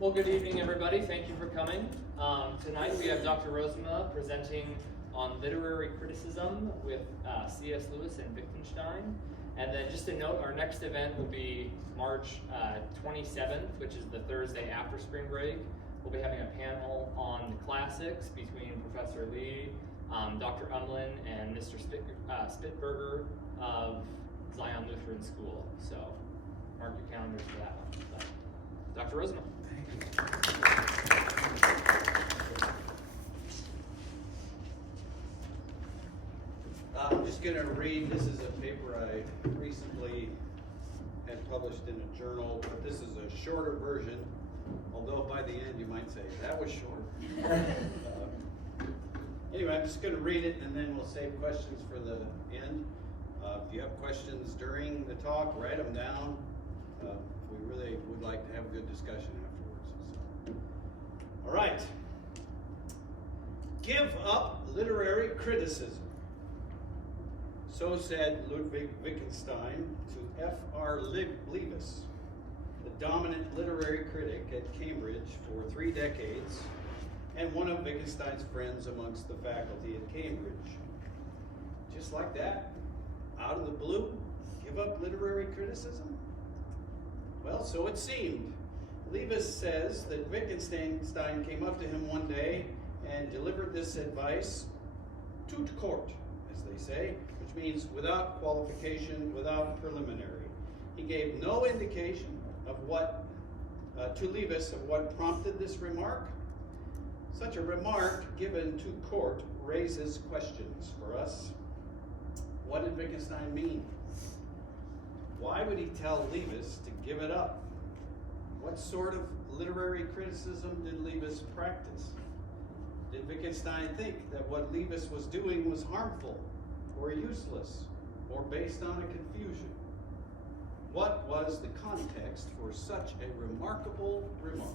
Well, good evening, everybody. Thank you for coming. Tonight we have Dr. Rozema presenting on literary criticism with C.S. Lewis and Wittgenstein. And then just a note, our next event will be March 27th, which is the Thursday after spring break. We'll be having a panel on the classics between Professor Lee, Dr. Umlin, and Mr. Spitberger of Zion Lutheran School. So mark your calendars for that one. Dr. Rozema. I'm just going to read, this is a paper I recently had published in a journal, but this is a shorter version, although by the end you might say, that was short. Anyway, I'm just going to read it and then we'll save questions for the end. If you have questions during the talk, write them down. We really would like to have a good discussion afterwards. So. All right. Give up literary criticism. So said Ludwig Wittgenstein to F.R. Leavis, the dominant literary critic at Cambridge for 3 decades and one of Wittgenstein's friends amongst the faculty at Cambridge. Just like that, out of the blue, give up literary criticism? Well, so it seemed. Leavis says that Wittgenstein came up to him one day and delivered this advice tout court, as they say, which means without qualification, without preliminary. He gave no indication of what, to Leavis, of what prompted this remark. Such a remark given to court raises questions for us. What did Wittgenstein mean? Why would he tell Leavis to give it up? What sort of literary criticism did Leavis practice? Did Wittgenstein think that what Leavis was doing was harmful or useless or based on a confusion? What was the context for such a remarkable remark?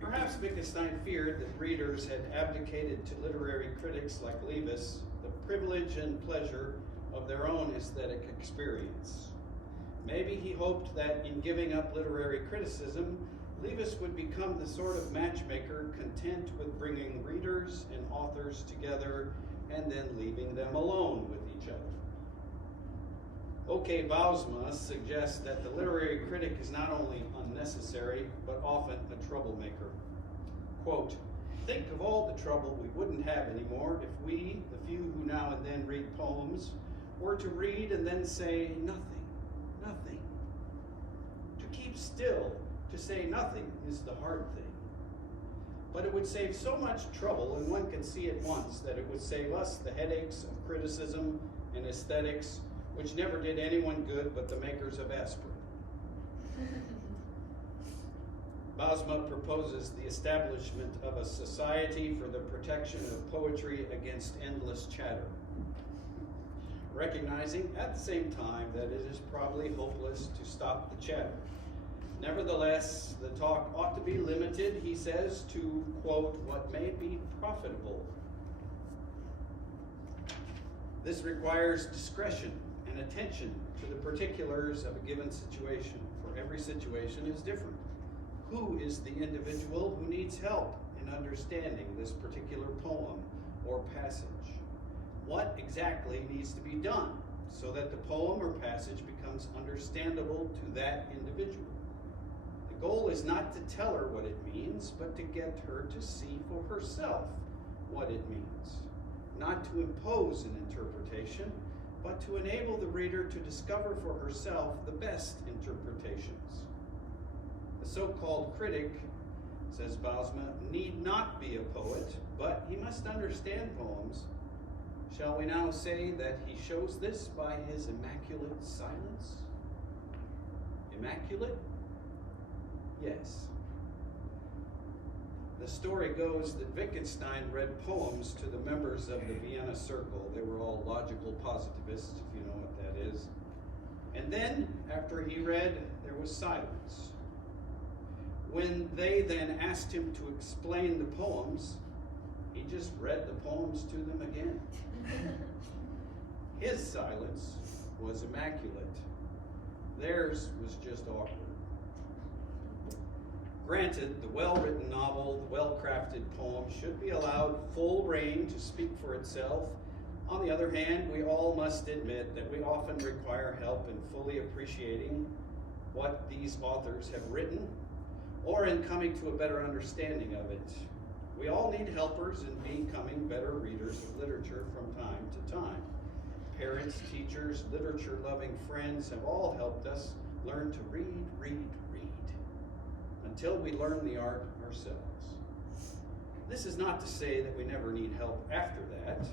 Perhaps Wittgenstein feared that readers had abdicated to literary critics like Leavis the privilege and pleasure of their own aesthetic experience. Maybe he hoped that in giving up literary criticism, Leavis would become the sort of matchmaker content with bringing readers and authors together and then leaving them alone with each other. O.K. Rozema suggests that the literary critic is not only unnecessary, but often a troublemaker. Quote, think of all the trouble we wouldn't have anymore if we, the few who now and then read poems, were to read and then say nothing, nothing. To keep still, to say nothing is the hard thing. But it would save so much trouble, and one can see at once that it would save us the headaches of criticism and aesthetics, which never did anyone good but the makers of aspirin. Rozema proposes the establishment of a society for the protection of poetry against endless chatter, recognizing at the same time that it is probably hopeless to stop the chatter. Nevertheless, the talk ought to be limited, he says, to, quote, what may be profitable. This requires discretion and attention to the particulars of a given situation, for every situation is different. Who is the individual who needs help in understanding this particular poem or passage? What exactly needs to be done so that the poem or passage becomes understandable to that individual? The goal is not to tell her what it means, but to get her to see for herself what it means. Not to impose an interpretation, but to enable the reader to discover for herself the best interpretations. The so-called critic, says Rozema, need not be a poet, but he must understand poems. Shall we now say that he shows this by his immaculate silence? Immaculate? Yes. The story goes that Wittgenstein read poems to the members of the Vienna Circle. They were all logical positivists, if you know what that is. And then, after he read, there was silence. When they then asked him to explain the poems, he just read the poems to them again. His silence was immaculate. Theirs was just awkward. Granted, the well-written novel, the well-crafted poem should be allowed full reign to speak for itself. On the other hand, we all must admit that we often require help in fully appreciating what these authors have written, or in coming to a better understanding of it. We all need helpers in becoming better readers of literature from time to time. Parents, teachers, literature-loving friends have all helped us learn to read, until we learn the art ourselves. This is not to say that we never need help after that.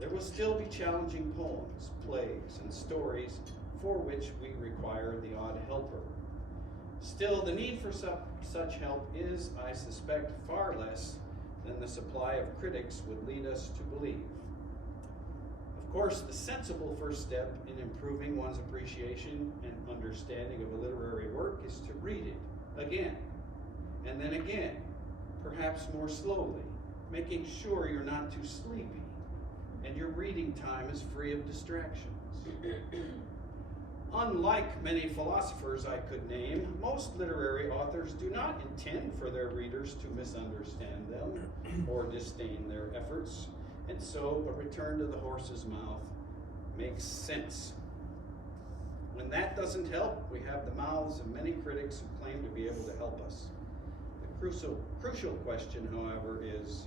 There will still be challenging poems, plays, and stories for which we require the odd helper. Still, the need for such help is, I suspect, far less than the supply of critics would lead us to believe. Of course, the sensible first step in improving one's appreciation and understanding of a literary work is to read it again, and then again, perhaps more slowly, making sure you're not too sleepy and your reading time is free of distractions. Unlike many philosophers I could name, most literary authors do not intend for their readers to misunderstand them or disdain their efforts, and so a return to the horse's mouth makes sense. When that doesn't help, we have the mouths of many critics who claim to be able to help us. The crucial question, however, is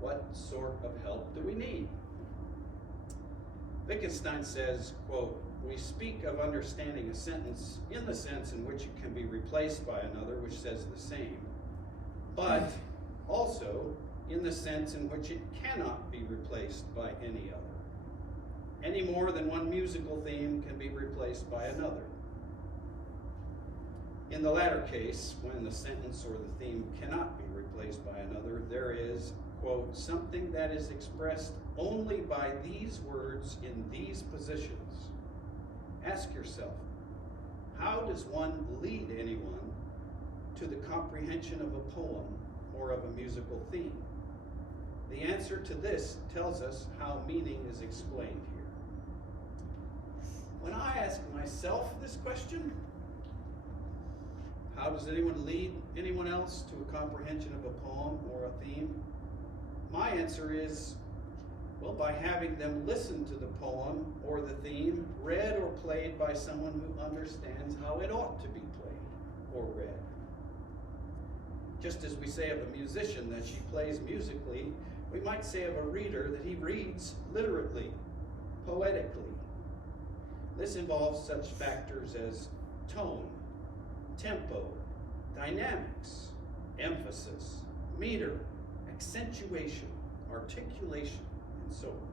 what sort of help do we need? Wittgenstein says, quote, "We speak of understanding a sentence in the sense in which it can be replaced by another which says the same, but also in the sense in which it cannot be replaced by any other, any more than one musical theme can be replaced by another. In the latter case, when the sentence or the theme cannot be replaced by another, there is, quote, something that is expressed only by these words in these positions. Ask yourself, how does one lead anyone to the comprehension of a poem or of a musical theme? The answer to this tells us how meaning is explained here. When I ask myself this question, how does anyone lead anyone else to a comprehension of a poem or a theme? My answer is, well, by having them listen to the poem or the theme read or played by someone who understands how it ought to be played or read. Just as we say of a musician that she plays musically, we might say of a reader that he reads literally, poetically. This involves such factors as tone, tempo, dynamics, emphasis, meter, accentuation, articulation, and so on.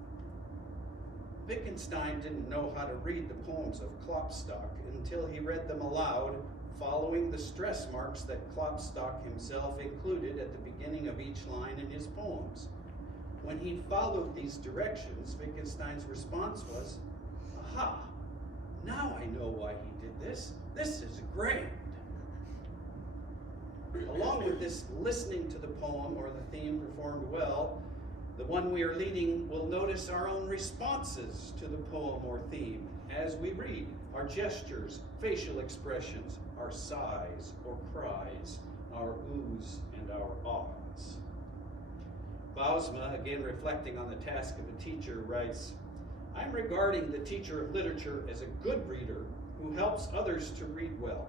Wittgenstein didn't know how to read the poems of Klopstock until he read them aloud, following the stress marks that Klopstock himself included at the beginning of each line in his poems. When he followed these directions, Wittgenstein's response was, aha, now I know why he did this. This is grand. Along with this listening to the poem or the theme performed well, the one we are leading will notice our own responses to the poem or theme as we read, our gestures, facial expressions, our sighs or cries, our oohs and our ahs. Rozema, again reflecting on the task of a teacher, writes, I'm regarding the teacher of literature as a good reader who helps others to read well.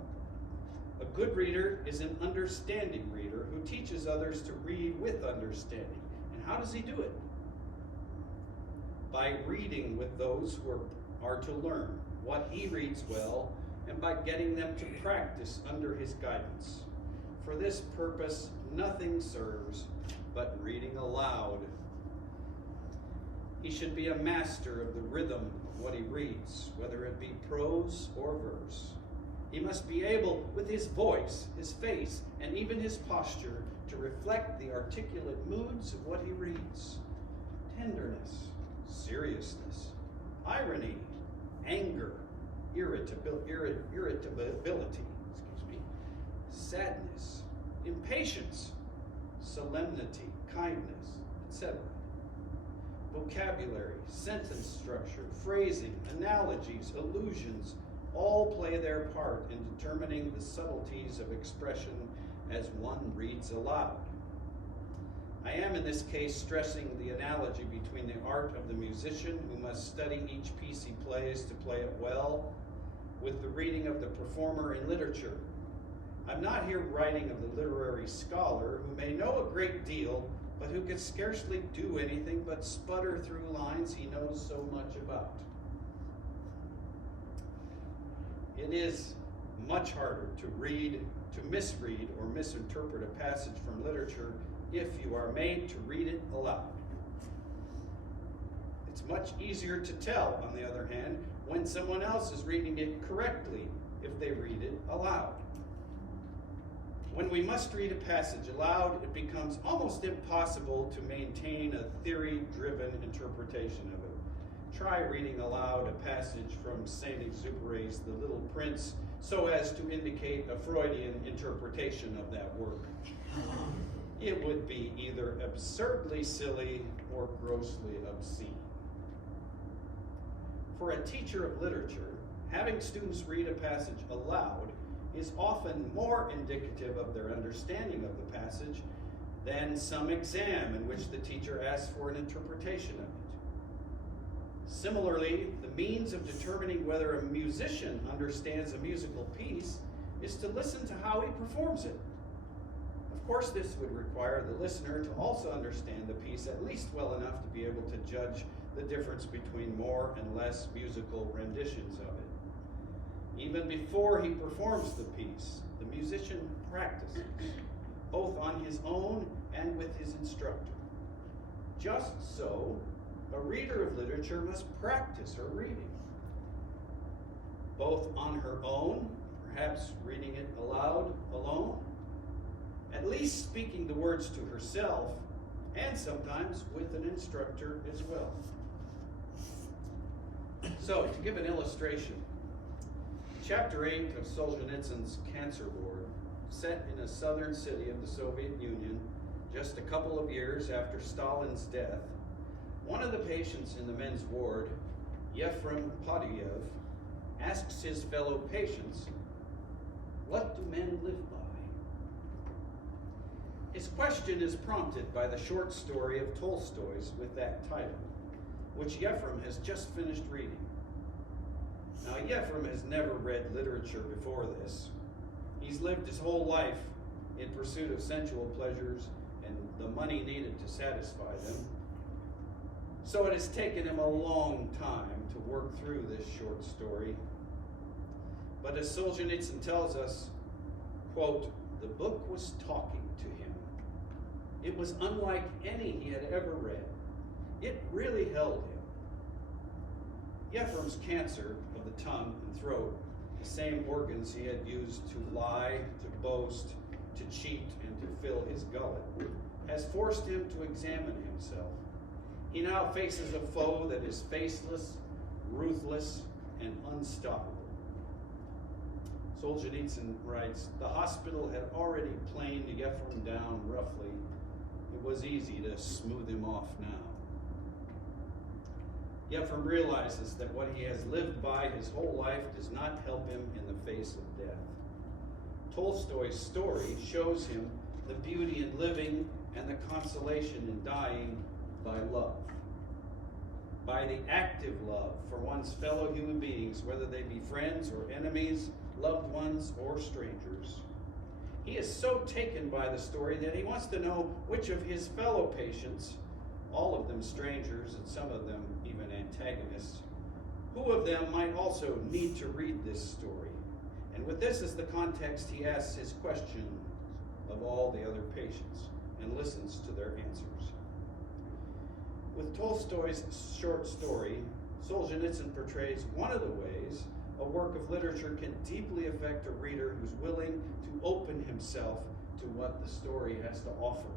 A good reader is an understanding reader who teaches others to read with understanding. And how does he do it? By reading with those who are to learn what he reads well, and by getting them to practice under his guidance. For this purpose, nothing serves but reading aloud. He should be a master of the rhythm of what he reads, whether it be prose or verse. He must be able, with his voice, his face, and even his posture, to reflect the articulate moods of what he reads. Tenderness, seriousness, irony, anger, irritability, sadness, impatience, solemnity, kindness, etc. Vocabulary, sentence structure, phrasing, analogies, allusions, all play their part in determining the subtleties of expression as one reads aloud. I am in this case stressing the analogy between the art of the musician who must study each piece he plays to play it well with the reading of the performer in literature. I'm not here writing of the literary scholar who may know a great deal, but who can scarcely do anything but sputter through lines he knows so much about. It is much harder to misread or misinterpret a passage from literature if you are made to read it aloud. It's much easier to tell, on the other hand, when someone else is reading it correctly if they read it aloud. When we must read a passage aloud, it becomes almost impossible to maintain a theory-driven interpretation of it. Try reading aloud a passage from Saint-Exupéry's The Little Prince so as to indicate a Freudian interpretation of that work. It would be either absurdly silly or grossly obscene. For a teacher of literature, having students read a passage aloud is often more indicative of their understanding of the passage than some exam in which the teacher asks for an interpretation of it. Similarly, the means of determining whether a musician understands a musical piece is to listen to how he performs it. Of course, this would require the listener to also understand the piece at least well enough to be able to judge the difference between more and less musical renditions of it. Even before he performs the piece, the musician practices, both on his own and with his instructor. Just so, a reader of literature must practice her reading, both on her own, perhaps reading it aloud alone, at least speaking the words to herself, and sometimes with an instructor as well. So, to give an illustration, Chapter 8 of Solzhenitsyn's Cancer Ward, set in a southern city of the Soviet Union just a couple of years after Stalin's death, one of the patients in the men's ward, Yefrem Podiev, asks his fellow patients, "What do men live by?" His question is prompted by the short story of Tolstoy's with that title, which Yefrem has just finished reading. Now, Yefrem has never read literature before this. He's lived his whole life in pursuit of sensual pleasures and the money needed to satisfy them. So it has taken him a long time to work through this short story. But as Solzhenitsyn tells us, quote, "The book was talking to him. It was unlike any he had ever read. It really held him." Yefrem's cancer of the tongue and throat, the same organs he had used to lie, to boast, to cheat, and to fill his gullet, has forced him to examine himself. He now faces a foe that is faceless, ruthless, and unstoppable. Solzhenitsyn writes, "The hospital had already planed Yefrem down roughly. It was easy to smooth him off now." Yefrem realizes that what he has lived by his whole life does not help him in the face of death. Tolstoy's story shows him the beauty in living and the consolation in dying by love. By the active love for one's fellow human beings, whether they be friends or enemies, loved ones or strangers. He is so taken by the story that he wants to know which of his fellow patients, all of them strangers and some of them even antagonists, who of them might also need to read this story. And with this as the context, he asks his question of all the other patients and listens to their answers. With Tolstoy's short story, Solzhenitsyn portrays one of the ways a work of literature can deeply affect a reader who's willing to open himself to what the story has to offer.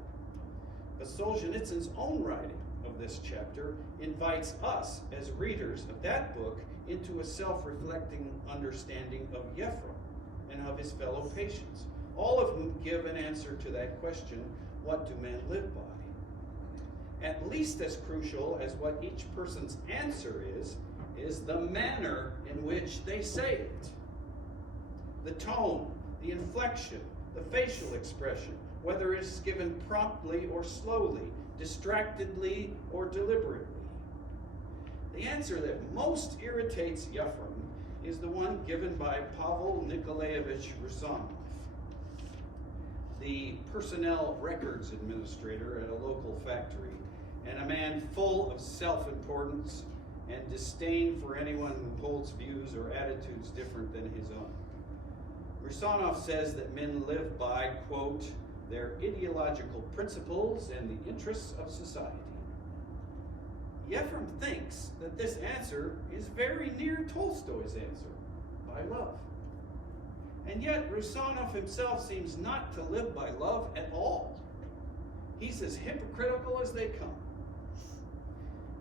But Solzhenitsyn's own writing of this chapter invites us as readers of that book into a self-reflecting understanding of Yefrem and of his fellow patients, all of whom give an answer to that question, what do men live by? At least as crucial as what each person's answer is the manner in which they say it. The tone, the inflection, the facial expression, whether it's given promptly or slowly, distractedly or deliberately. The answer that most irritates Yefrem is the one given by Pavel Nikolaevich Rozema, the personnel records administrator at a local factory, and a man full of self-importance and disdain for anyone who holds views or attitudes different than his own. Rozema says that men live by, quote, their ideological principles and the interests of society. Yefrem thinks that this answer is very near Tolstoy's answer, by love. And yet, Rozema himself seems not to live by love at all. He's as hypocritical as they come.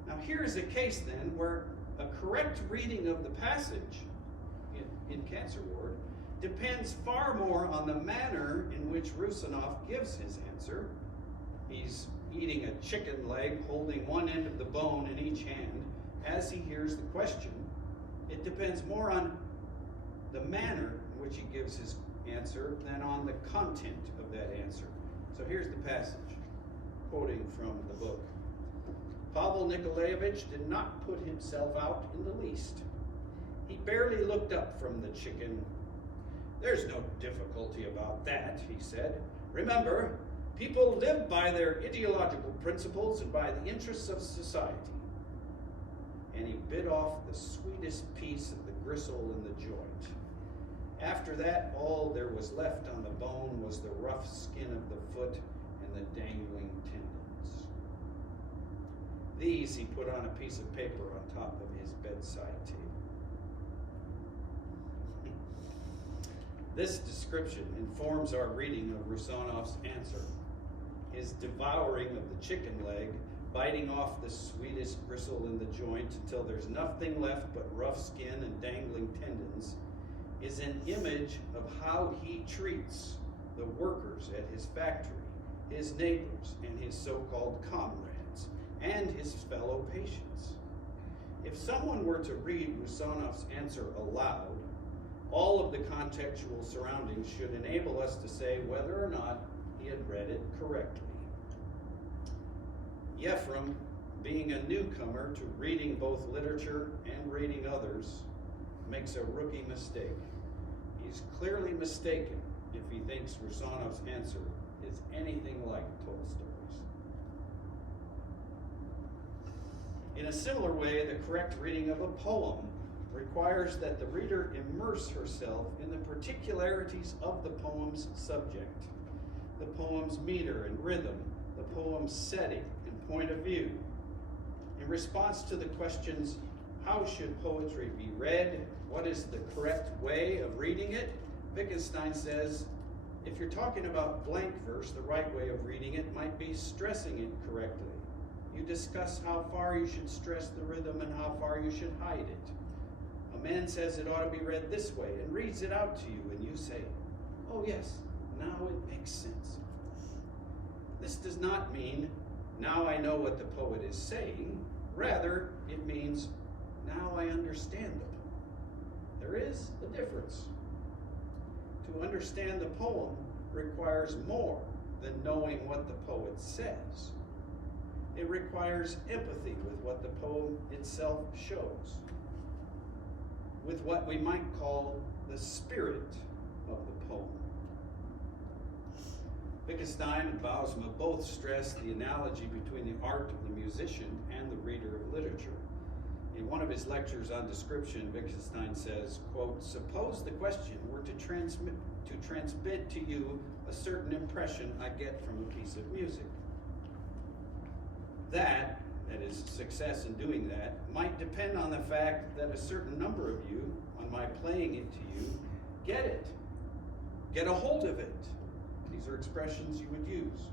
Now, here's a case then where a correct reading of the passage in Cancer Ward depends far more on the manner in which Rozema gives his answer. He's eating a chicken leg, holding one end of the bone in each hand as he hears the question. It depends more on the manner in which he gives his answer than on the content of that answer. So here's the passage, quoting from the book. Pavel Nikolaevich did not put himself out in the least. He barely looked up from the chicken. There's no difficulty about that, he said. Remember, people live by their ideological principles and by the interests of society. And he bit off the sweetest piece of the gristle in the joint. After that, all there was left on the bone was the rough skin of the foot and the dangling tendons. These he put on a piece of paper on top of his bedside table. This description informs our reading of Rousseau's answer. His devouring of the chicken leg, biting off the sweetest gristle in the joint until there's nothing left but rough skin and dangling tendons, is an image of how he treats the workers at his factory, his neighbors, and his so-called comrades, and his fellow patients. If someone were to read Rousseau's answer aloud, all of the contextual surroundings should enable us to say whether or not he had read it correctly. Yefrem, being a newcomer to reading both literature and reading others, makes a rookie mistake. He's clearly mistaken if he thinks Rousseau's answer is anything like Tolstoy's. In a similar way, the correct reading of a poem requires that the reader immerse herself in the particularities of the poem's subject, the poem's meter and rhythm, the poem's setting and point of view. In response to the questions, how should poetry be read? What is the correct way of reading it? Wittgenstein says, if you're talking about blank verse, the right way of reading it might be stressing it correctly. You discuss how far you should stress the rhythm and how far you should hide it. A man says it ought to be read this way and reads it out to you, and you say, oh yes, now it makes sense. This does not mean, now I know what the poet is saying. Rather, it means, now I understand the poem. There is a difference. To understand the poem requires more than knowing what the poet says. It requires empathy with what the poem itself shows, with what we might call the spirit of the poem. Wittgenstein and Rozema both stress the analogy between the art of the musician and the reader of literature. In one of his lectures on description, Wittgenstein says, quote, suppose the question were to transmit to you a certain impression I get from a piece of music. That is, success in doing that, might depend on the fact that a certain number of you, on my playing it to you, get it. Get a hold of it. These are expressions you would use.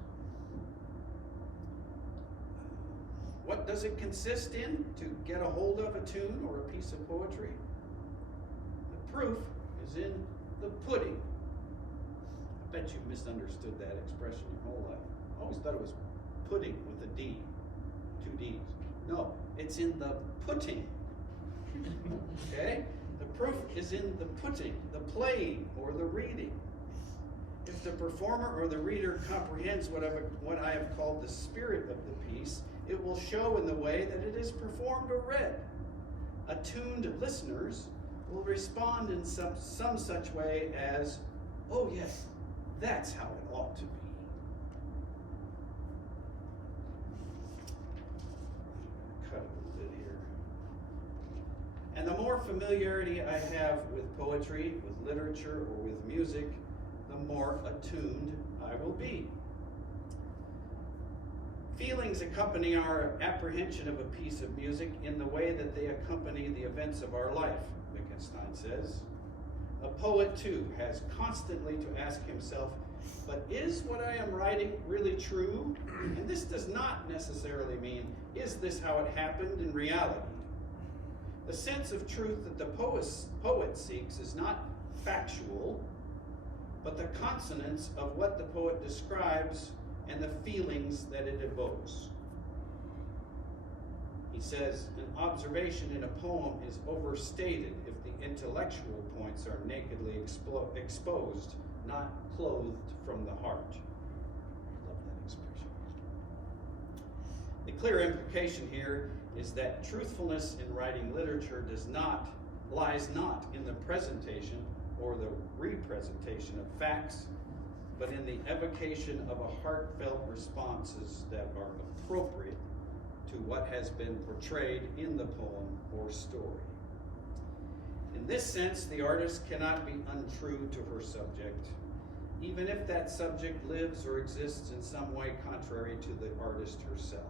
What does it consist in to get a hold of a tune or a piece of poetry? The proof is in the pudding. I bet you misunderstood that expression your whole life. I always thought it was pudding with a D. 2 D's. No, it's in the putting. Okay? The proof is in the putting, the playing, or the reading. If the performer or the reader comprehends what I have called the spirit of the piece, it will show in the way that it is performed or read. Attuned listeners will respond in some such way as, "Oh yes, that's how it ought to be." Cut a little bit here. And the more familiarity I have with poetry, with literature, or with music, the more attuned I will be. Feelings accompany our apprehension of a piece of music in the way that they accompany the events of our life, Wittgenstein says. A poet, too, has constantly to ask himself, but is what I am writing really true? And this does not necessarily mean, is this how it happened in reality? The sense of truth that the poet seeks is not factual, but the consonance of what the poet describes and the feelings that it evokes. He says, an observation in a poem is overstated if the intellectual points are nakedly exposed, not clothed from the heart. I love that expression. The clear implication here is that truthfulness in writing literature lies not in the presentation or the representation of facts, but in the evocation of a heartfelt responses that are appropriate to what has been portrayed in the poem or story. In this sense, the artist cannot be untrue to her subject, even if that subject lives or exists in some way contrary to the artist herself.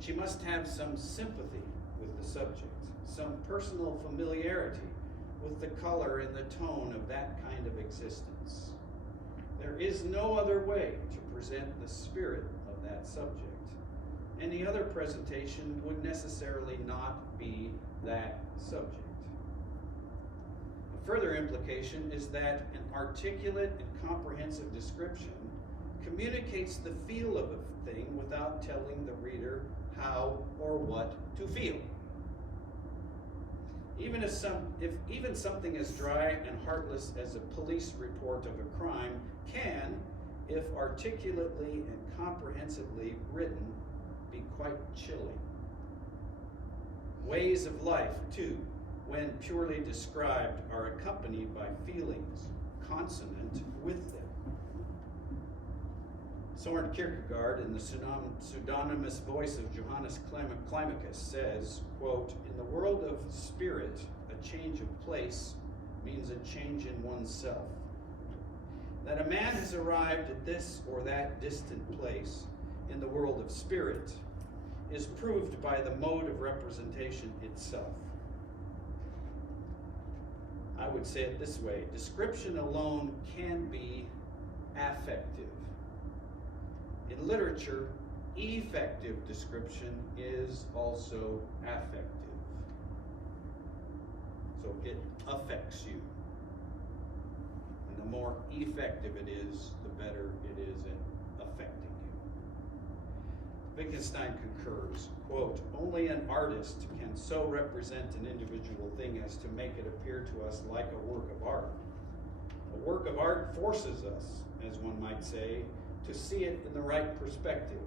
She must have some sympathy with the subject, some personal familiarity with the color and the tone of that kind of existence. There is no other way to present the spirit of that subject. Any other presentation would necessarily not be that subject. A further implication is that an articulate and comprehensive description communicates the feel of a thing without telling the reader how or what to feel. If even something as dry and heartless as a police report of a crime can, if articulately and comprehensively written, be quite chilling. Ways of life, too, when purely described, are accompanied by feelings consonant with them. Soren Kierkegaard, in the pseudonymous voice of Johannes Climacus, says, quote, "In the world of spirit, a change of place means a change in oneself. That a man has arrived at this or that distant place in the world of spirit is proved by the mode of representation itself." I would say it this way: description alone can be affective. In literature, effective description is also affective. So it affects you. And the more effective it is, the better it is at affecting you. Wittgenstein concurs, quote, "Only an artist can so represent an individual thing as to make it appear to us like a work of art. A work of art forces us, as one might say, to see it in the right perspective.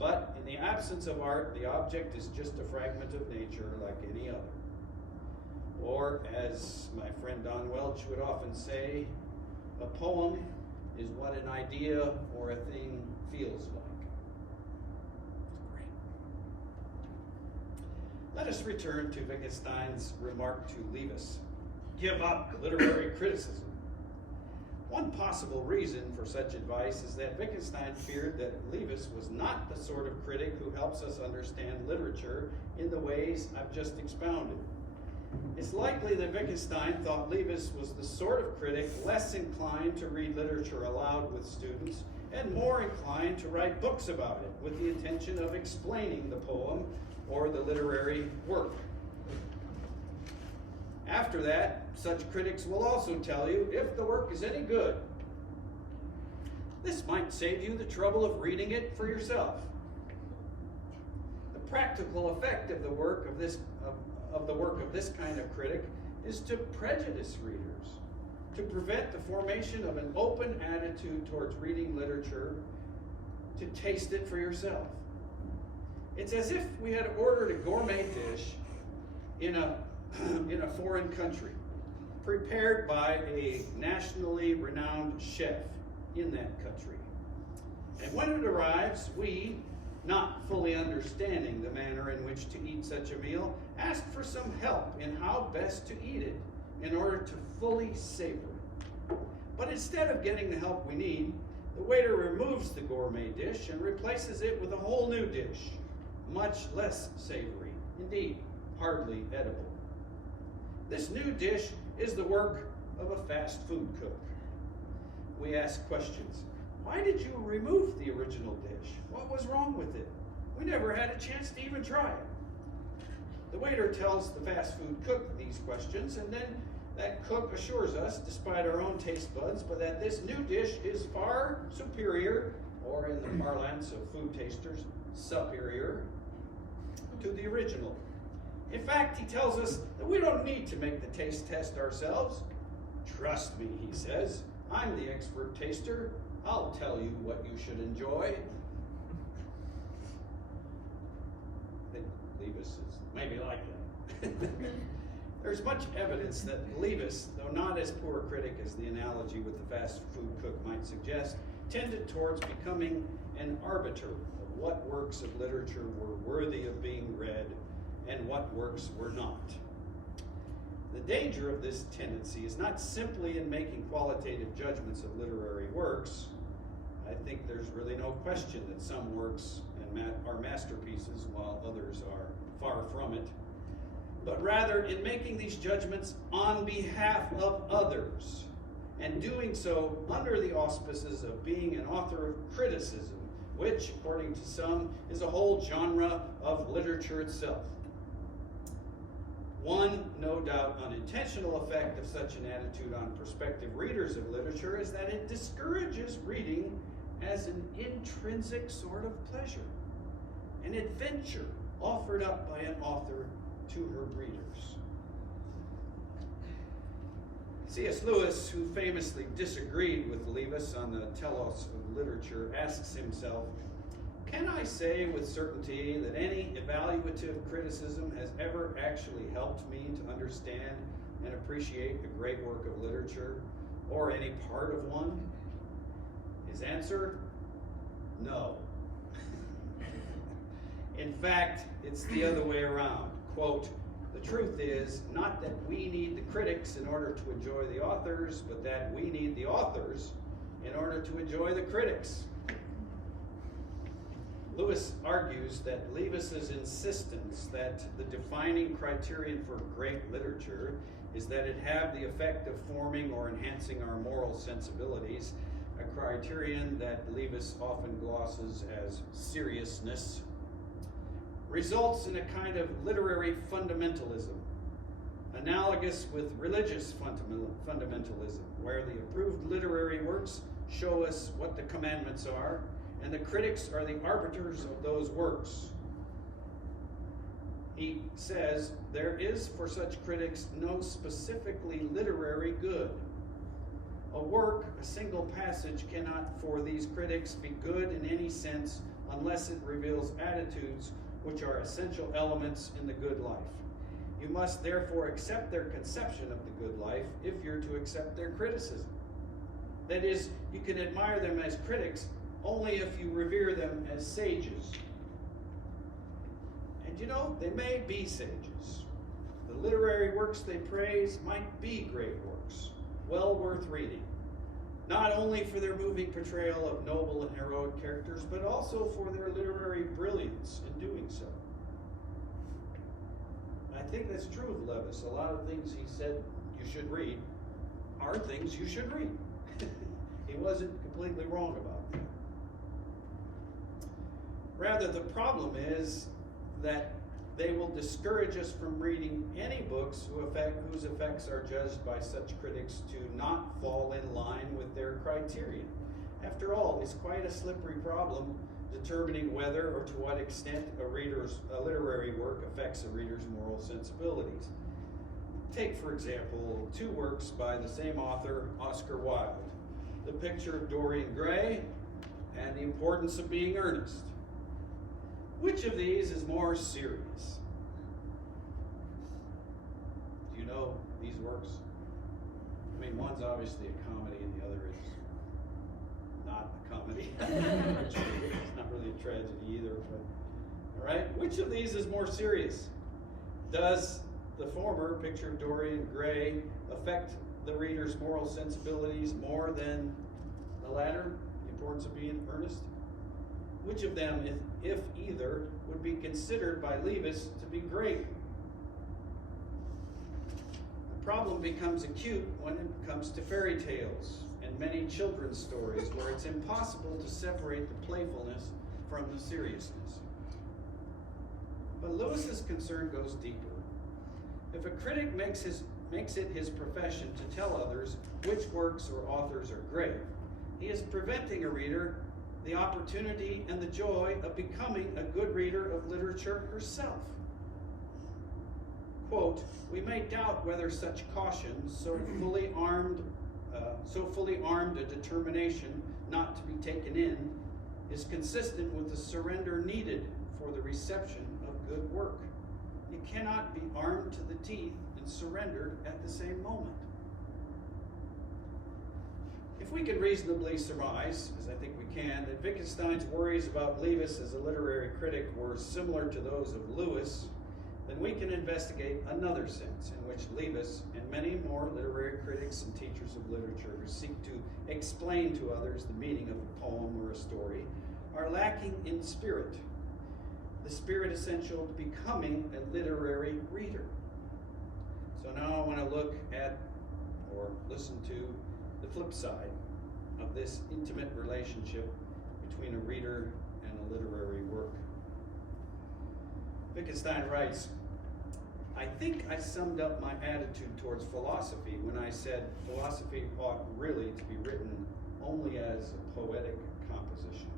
But in the absence of art, the object is just a fragment of nature like any other. Or, as my friend Don Welch would often say, a poem is what an idea or a thing feels like." Great. Let us return to Wittgenstein's remark to Leavis: "Give up literary criticism." One possible reason for such advice is that Wittgenstein feared that Leavis was not the sort of critic who helps us understand literature in the ways I've just expounded. It's likely that Wittgenstein thought Leavis was the sort of critic less inclined to read literature aloud with students and more inclined to write books about it with the intention of explaining the poem or the literary work. After that, such critics will also tell you if the work is any good. This might save you the trouble of reading it for yourself. The practical effect of the work of this kind of critic is to prejudice readers, to prevent the formation of an open attitude towards reading literature, to taste it for yourself. It's as if we had ordered a gourmet dish in a foreign country, prepared by a nationally renowned chef in that country. And when it arrives, we, not fully understanding the manner in which to eat such a meal, ask for some help in how best to eat it in order to fully savor it. But instead of getting the help we need, the waiter removes the gourmet dish and replaces it with a whole new dish, much less savory, indeed, hardly edible. This new dish is the work of a fast food cook. We ask questions. Why did you remove the original dish? What was wrong with it? We never had a chance to even try it. The waiter tells the fast food cook these questions, and then that cook assures us, despite our own taste buds, but that this new dish is far superior, or in the parlance of food tasters, superior, to the original. In fact, he tells us that we don't need to make the taste test ourselves. Trust me, he says. I'm the expert taster. I'll tell you what you should enjoy. I think Leavis is maybe like that. There's much evidence that Leavis, though not as poor a critic as the analogy with the fast food cook might suggest, tended towards becoming an arbiter of what works of literature were worthy of being read and what works were not. The danger of this tendency is not simply in making qualitative judgments of literary works. I think there's really no question that some works are masterpieces while others are far from it, but rather in making these judgments on behalf of others, and doing so under the auspices of being an author of criticism, which, according to some, is a whole genre of literature itself. One, no doubt, unintentional effect of such an attitude on prospective readers of literature is that it discourages reading as an intrinsic sort of pleasure, an adventure offered up by an author to her readers. C.S. Lewis, who famously disagreed with Leavis on the telos of literature, asks himself, can I say with certainty that any evaluative criticism has ever actually helped me to understand and appreciate a great work of literature, or any part of one? His answer, no. In fact, it's the other way around. Quote, the truth is not that we need the critics in order to enjoy the authors, but that we need the authors in order to enjoy the critics. Lewis argues that Leavis's insistence that the defining criterion for great literature is that it have the effect of forming or enhancing our moral sensibilities, a criterion that Leavis often glosses as seriousness, results in a kind of literary fundamentalism, analogous with religious fundamentalism, where the approved literary works show us what the commandments are, and the critics are the arbiters of those works. He says, there is for such critics no specifically literary good. A work, a single passage, cannot for these critics be good in any sense unless it reveals attitudes which are essential elements in the good life. You must therefore accept their conception of the good life if you're to accept their criticism. That is, you can admire them as critics only if you revere them as sages. And you know, they may be sages. The literary works they praise might be great works, well worth reading, not only for their moving portrayal of noble and heroic characters, but also for their literary brilliance in doing so. I think that's true of Leavis. A lot of things he said you should read are things you should read. He wasn't completely wrong about that. Rather, the problem is that they will discourage us from reading any books whose effects are judged by such critics to not fall in line with their criterion. After all, it's quite a slippery problem determining whether or to what extent a literary work affects a reader's moral sensibilities. Take, for example, two works by the same author, Oscar Wilde, The Picture of Dorian Gray and The Importance of Being Earnest. Which of these is more serious? Do you know these works? I mean, one's obviously a comedy and the other is not a comedy. It's not really a tragedy either, but all right. Which of these is more serious? Does the former, Picture of Dorian Gray, affect the reader's moral sensibilities more than the latter, The Importance of Being Earnest? Which of them, if either, would be considered by Leavis to be great? The problem becomes acute when it comes to fairy tales and many children's stories where it's impossible to separate the playfulness from the seriousness. But Lewis's concern goes deeper. If a critic makes it his profession to tell others which works or authors are great, he is preventing a reader the opportunity and the joy of becoming a good reader of literature herself. Quote, "We may doubt whether such caution, so fully armed a determination not to be taken in, is consistent with the surrender needed for the reception of good work. You cannot be armed to the teeth and surrendered at the same moment." If we can reasonably surmise, as I think we can, that Wittgenstein's worries about Leavis as a literary critic were similar to those of Lewis, then we can investigate another sense in which Leavis and many more literary critics and teachers of literature who seek to explain to others the meaning of a poem or a story are lacking in spirit, the spirit essential to becoming a literary reader. So now I want to look at or listen to the flip side of this intimate relationship between a reader and a literary work. Wittgenstein writes, "I think I summed up my attitude towards philosophy when I said philosophy ought really to be written only as a poetic composition."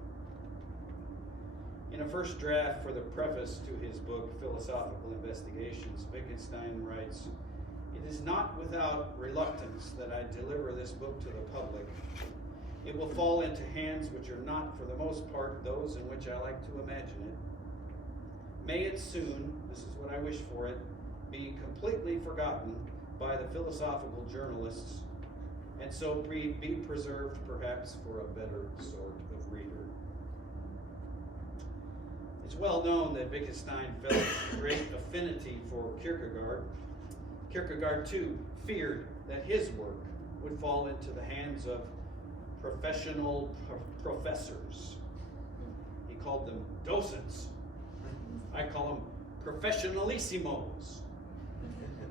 In a first draft for the preface to his book, Philosophical Investigations, Wittgenstein writes, "It is not without reluctance that I deliver this book to the public. It will fall into hands which are not, for the most part, those in which I like to imagine it. May it soon, this is what I wish for it, be completely forgotten by the philosophical journalists, and so be preserved perhaps for a better sort of reader." It's well known that Wittgenstein felt great affinity for Kierkegaard. Kierkegaard, too, feared that his work would fall into the hands of professional professors. He called them docents. I call them professionalissimos,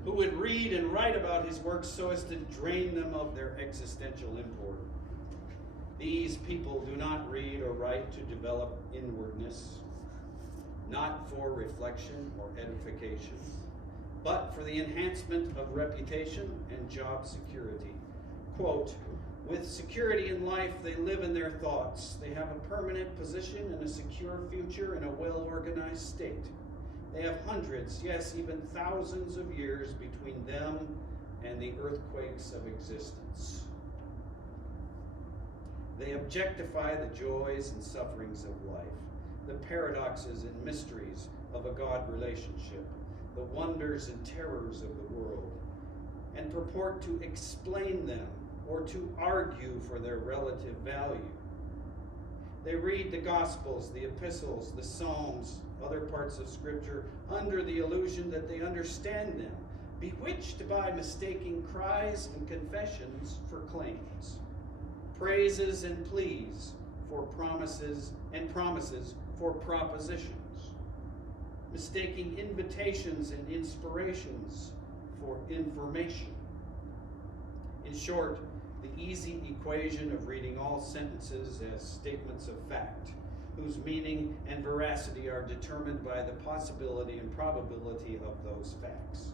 who would read and write about his works so as to drain them of their existential import. These people do not read or write to develop inwardness, not for reflection or edification, but for the enhancement of reputation and job security. Quote, "With security in life, they live in their thoughts. They have a permanent position and a secure future in a well-organized state. They have hundreds, yes, even thousands of years between them and the earthquakes of existence. They objectify the joys and sufferings of life, the paradoxes and mysteries of a God relationship, the wonders and terrors of the world, and purport to explain them or to argue for their relative value. They read the Gospels, the epistles, the Psalms, other parts of Scripture under the illusion that they understand them, bewitched by mistaking cries and confessions for claims, praises and pleas for promises and promises for propositions, mistaking invitations and inspirations for information. In short, the easy equation of reading all sentences as statements of fact, whose meaning and veracity are determined by the possibility and probability of those facts.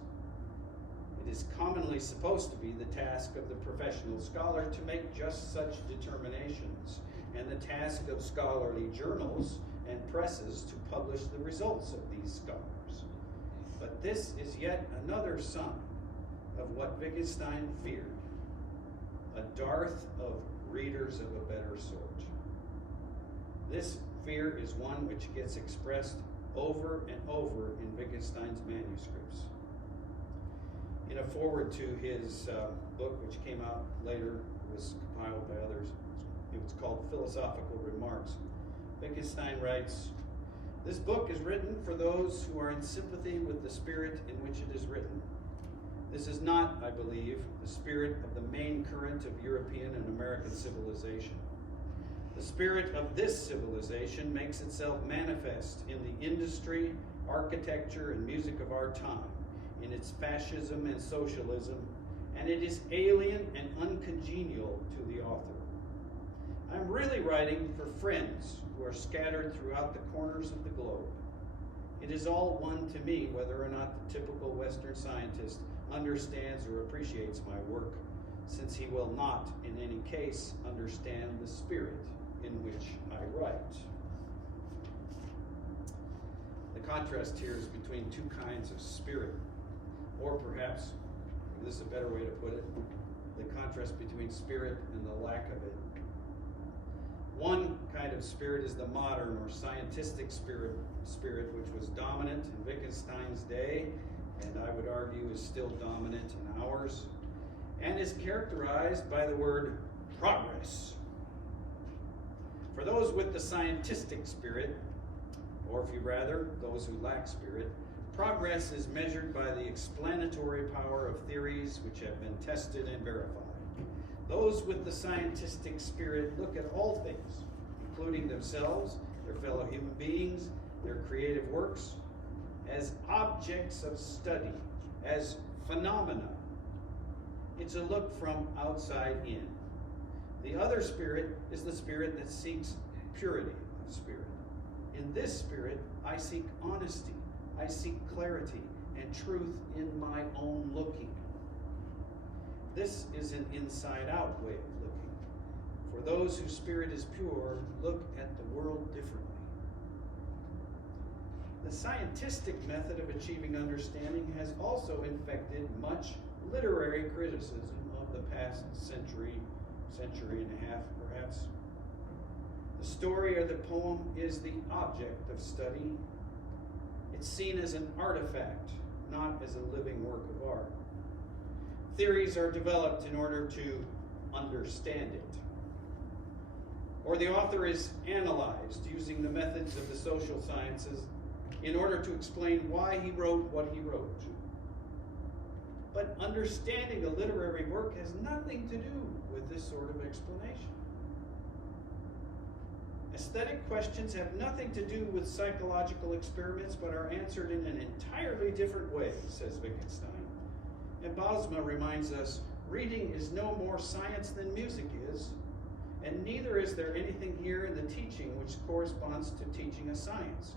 It is commonly supposed to be the task of the professional scholar to make just such determinations, and the task of scholarly journals and presses to publish the results of these scholars. But this is yet another sign of what Wittgenstein feared, a dearth of readers of a better sort. This fear is one which gets expressed over and over in Wittgenstein's manuscripts. In a foreword to his book, which came out later, it was compiled by others, it was called Philosophical Remarks, Wittgenstein writes, "This book is written for those who are in sympathy with the spirit in which it is written. This is not, I believe, the spirit of the main current of European and American civilization. The spirit of this civilization makes itself manifest in the industry, architecture, and music of our time, in its fascism and socialism, and it is alien and uncongenial to the author. I'm really writing for friends who are scattered throughout the corners of the globe. It is all one to me whether or not the typical Western scientist understands or appreciates my work, since he will not, in any case, understand the spirit in which I write." The contrast here is between two kinds of spirit, or perhaps, this is a better way to put it, the contrast between spirit and the lack of it. One kind of spirit is the modern or scientistic spirit which was dominant in Wittgenstein's day, and I would argue is still dominant in ours, and is characterized by the word progress. For those with the scientistic spirit, or if you rather, those who lack spirit, progress is measured by the explanatory power of theories which have been tested and verified. Those with the scientistic spirit look at all things, including themselves, their fellow human beings, their creative works, as objects of study, as phenomena. It's a look from outside in. The other spirit is the spirit that seeks purity of spirit. In this spirit, I seek honesty, I seek clarity and truth in my own looking. This is an inside-out way of looking. For those whose spirit is pure, look at the world differently. The scientific method of achieving understanding has also infected much literary criticism of the past century and a half perhaps. The story or the poem is the object of study. It's seen as an artifact, not as a living work of art. Theories are developed in order to understand it. Or the author is analyzed using the methods of the social sciences in order to explain why he wrote what he wrote. But understanding a literary work has nothing to do with this sort of explanation. Aesthetic questions have nothing to do with psychological experiments, but are answered in an entirely different way, says Wittgenstein. And Bosma reminds us, reading is no more science than music is, and neither is there anything here in the teaching which corresponds to teaching a science.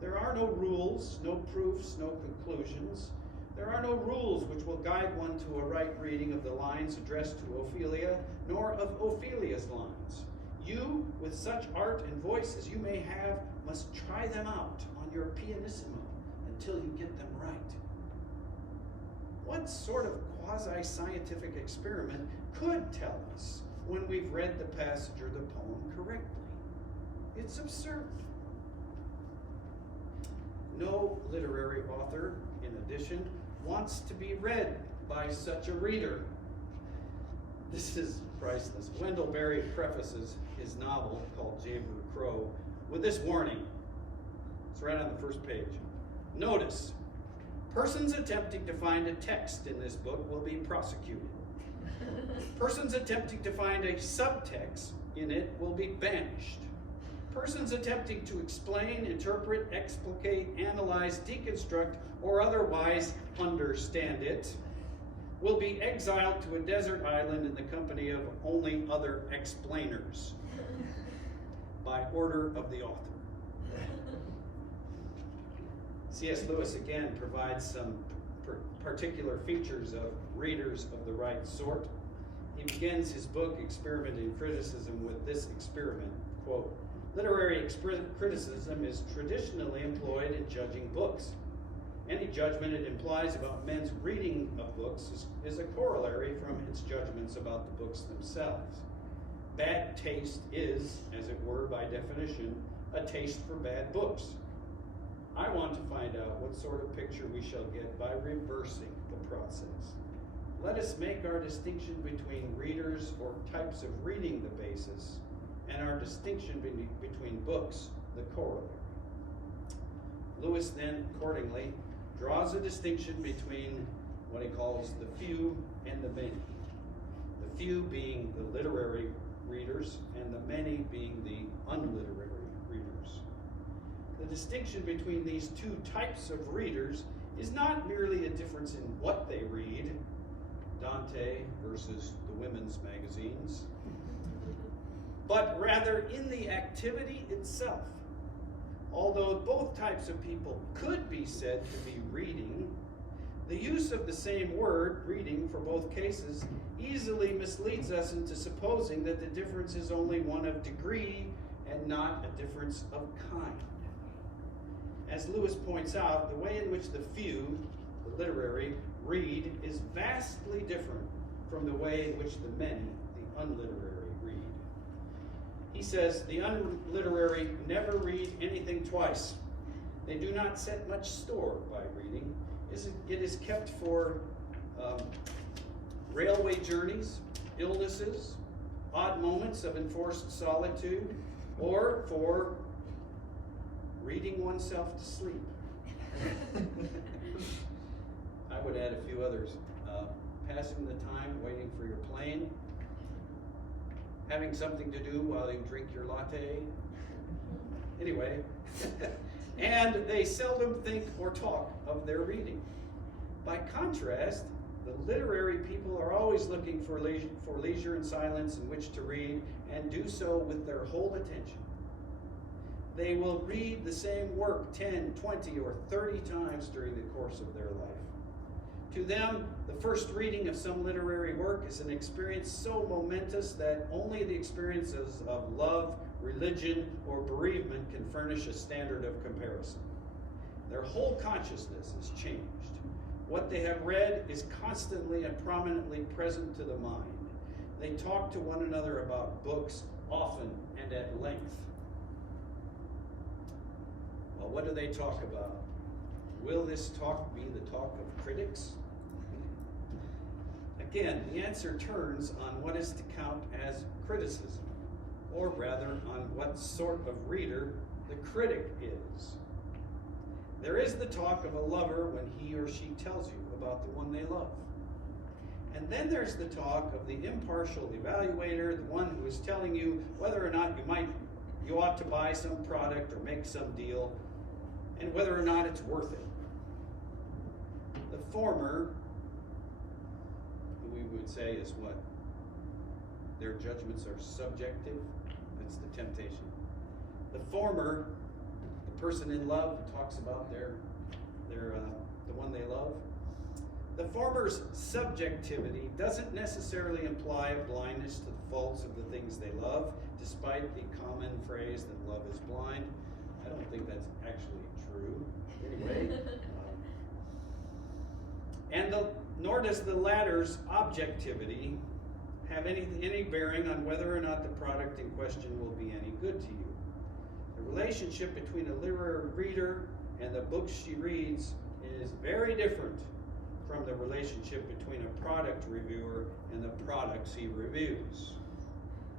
There are no rules, no proofs, no conclusions. There are no rules which will guide one to a right reading of the lines addressed to Ophelia, nor of Ophelia's lines. You, with such art and voice as you may have, must try them out on your pianissimo until you get them right. What sort of quasi-scientific experiment could tell us when we've read the passage or the poem correctly? It's absurd. No literary author, in addition, wants to be read by such a reader. This is priceless. Wendell Berry prefaces his novel, called Jaybird Crow, with this warning. It's right on the first page. Notice, persons attempting to find a text in this book will be prosecuted. Persons attempting to find a subtext in it will be banished. Persons attempting to explain, interpret, explicate, analyze, deconstruct, or otherwise understand it will be exiled to a desert island in the company of only other explainers by order of the author. C.S. Lewis again provides some particular features of readers of the right sort. He begins his book, Experiment in Criticism, with this experiment, quote, "Literary criticism is traditionally employed in judging books. Any judgment it implies about men's reading of books is a corollary from its judgments about the books themselves. Bad taste is, as it were by definition, a taste for bad books. I want to find out what sort of picture we shall get by reversing the process. Let us make our distinction between readers or types of reading the basis, and our distinction between books the corollary. Lewis then, accordingly, draws a distinction between what he calls the few and the many. The few being the literary readers, and the many being the unliterary readers. The distinction between these two types of readers is not merely a difference in what they read, Dante versus the women's magazines, but rather in the activity itself. Although both types of people could be said to be reading, the use of the same word, reading, for both cases easily misleads us into supposing that the difference is only one of degree and not a difference of kind. As Lewis points out, the way in which the few, the literary, read is vastly different from the way in which the many, the unliterary, read. He says, the unliterary never read anything twice. They do not set much store by reading. It is kept for railway journeys, illnesses, odd moments of enforced solitude, or for reading oneself to sleep. I would add a few others. Passing the time, waiting for your plane, having something to do while you drink your latte. Anyway, and they seldom think or talk of their reading. By contrast, the literary people are always looking for leisure and silence in which to read, and do so with their whole attention. They will read the same work 10, 20, or 30 times during the course of their life. To them, the first reading of some literary work is an experience so momentous that only the experiences of love, religion, or bereavement can furnish a standard of comparison. Their whole consciousness is changed. What they have read is constantly and prominently present to the mind. They talk to one another about books often and at length. Well, what do they talk about? Will this talk be the talk of critics? Again, the answer turns on what is to count as criticism, or rather on what sort of reader the critic is. There is the talk of a lover when he or she tells you about the one they love. And then there's the talk of the impartial evaluator, the one who is telling you whether or not you ought to buy some product or make some deal, and whether or not it's worth it. The former, we would say, is what? Their judgments are subjective. That's the temptation. The former, the person in love talks about the one they love. The former's subjectivity doesn't necessarily imply a blindness to the faults of the things they love, despite the common phrase that love is blind. I don't think that's actually true. Anyway, nor does the latter's objectivity have any bearing on whether or not the product in question will be any good to you. The relationship between a literary reader and the books she reads is very different from the relationship between a product reviewer and the products he reviews.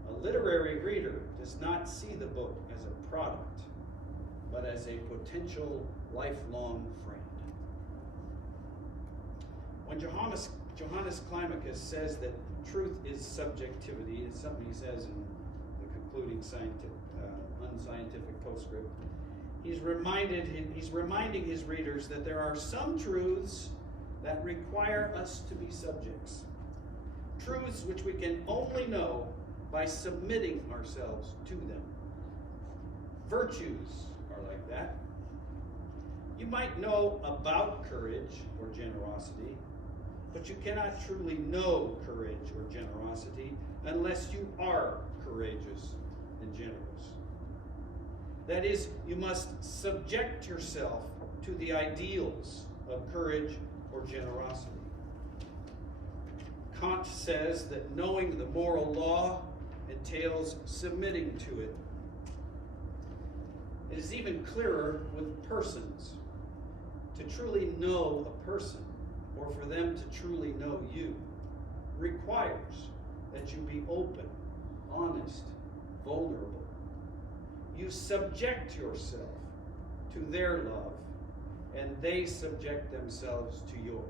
A literary reader does not see the book as a product, but as a potential lifelong friend. When Johannes Climacus says that truth is subjectivity, it's something he says in the concluding unscientific postscript, he's reminding his readers that there are some truths that require us to be subjects. Truths which we can only know by submitting ourselves to them. Virtues are like that. You might know about courage or generosity, but you cannot truly know courage or generosity unless you are courageous and generous. That is, you must subject yourself to the ideals of courage or generosity. Kant says that knowing the moral law entails submitting to it. It is even clearer with persons. To truly know a person, or for them to truly know you, requires that you be open, honest, vulnerable. You subject yourself to their love, and they subject themselves to yours.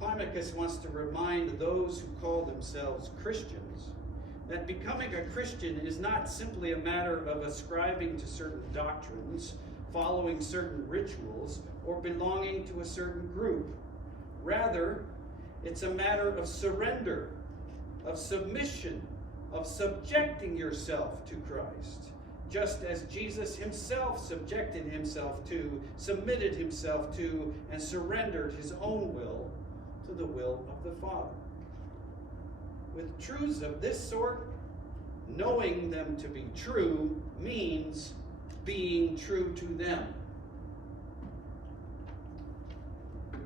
Climacus wants to remind those who call themselves Christians that becoming a Christian is not simply a matter of ascribing to certain doctrines, following certain rituals, or belonging to a certain group. Rather, it's a matter of surrender, of submission, of subjecting yourself to Christ, just as Jesus himself subjected himself to, submitted himself to, and surrendered his own will to the will of the Father. With truths of this sort, knowing them to be true means being true to them.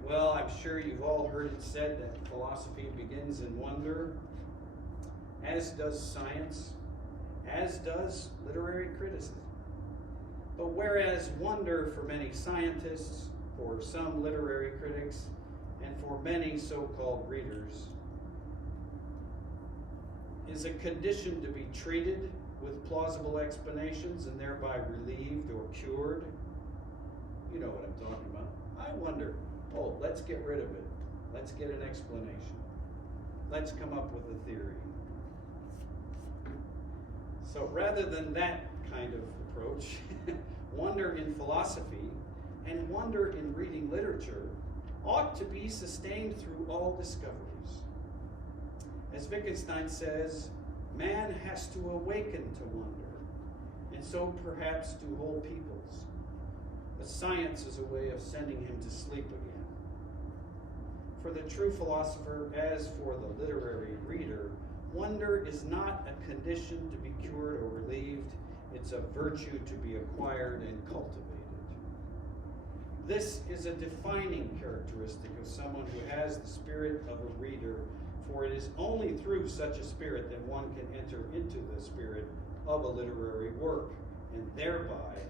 Well, I'm sure you've all heard it said that philosophy begins in wonder, as does science, as does literary criticism. But whereas wonder for many scientists, for some literary critics, and for many so-called readers is a condition to be treated with plausible explanations and thereby relieved or cured. You know what I'm talking about. I wonder, oh, let's get rid of it. Let's get an explanation. Let's come up with a theory. So rather than that kind of approach, wonder in philosophy and wonder in reading literature ought to be sustained through all discoveries. As Wittgenstein says, man has to awaken to wonder, and so perhaps do whole peoples. But science is a way of sending him to sleep again. For the true philosopher, as for the literary reader, wonder is not a condition to be cured or relieved. It's a virtue to be acquired and cultivated. This is a defining characteristic of someone who has the spirit of a reader, for it is only through such a spirit that one can enter into the spirit of a literary work and thereby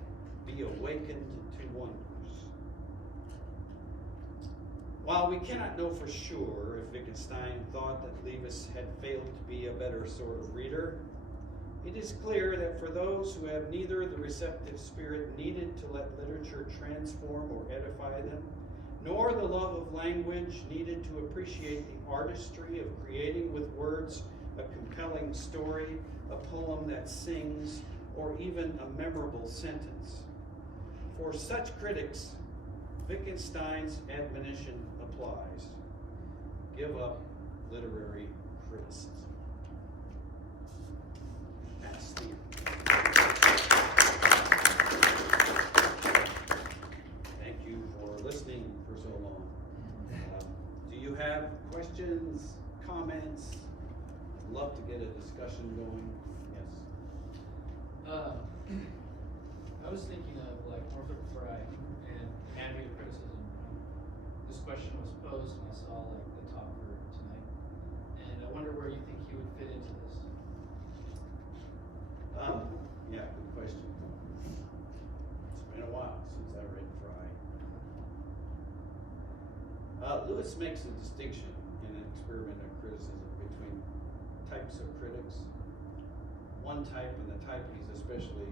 be awakened to wonders. While we cannot know for sure if Wittgenstein thought that Leavis had failed to be a better sort of reader, it is clear that for those who have neither the receptive spirit needed to let literature transform or edify them, nor the love of language needed to appreciate the artistry of creating with words a compelling story, a poem that sings, or even a memorable sentence. For such critics, Wittgenstein's admonition applies. Give up literary criticism. That's the end. Thank you for listening for so long. Do you have questions, comments? I'd love to get a discussion going. Yes. I was thinking of like Northrop Frye and anatomy of criticism. This question was posed and I saw like the talk for tonight. And I wonder where you think he would fit into this. Yeah, good question. It's been a while since I read Frye. Lewis makes a distinction in an experiment of criticism between types of critics. One type, and the type he's especially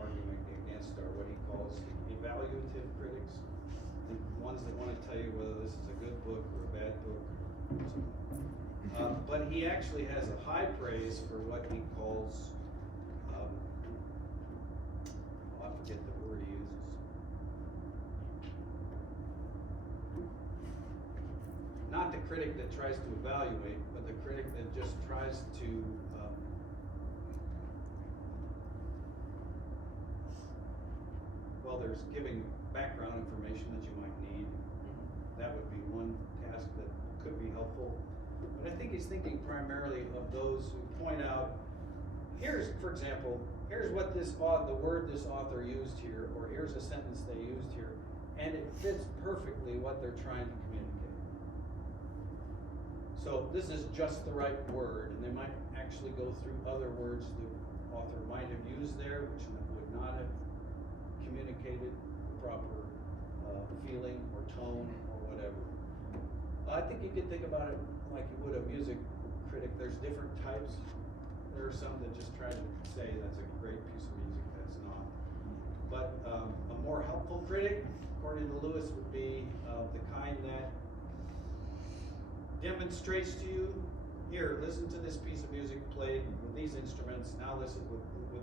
arguing against, are what he calls evaluative critics. The ones that want to tell you whether this is a good book or a bad book. But he actually has a high praise for what he calls, I forget the word he uses. Not the critic that tries to evaluate, but the critic that just tries to well, there's giving background information that you might need. That would be one task that could be helpful. But I think he's thinking primarily of those who point out, here's, for example, here's what the word this author used here, or here's a sentence they used here. and it fits perfectly what they're trying to communicate. So this is just the right word, and they might actually go through other words the author might have used there, which would not have communicated the proper feeling or tone or whatever. I think you could think about it like you would a music critic. There's different types. There are some that just try to say that's a great piece of music, that's not. But a more helpful critic, according to Lewis, would be the kind that demonstrates to you, here, listen to this piece of music played with these instruments, now listen with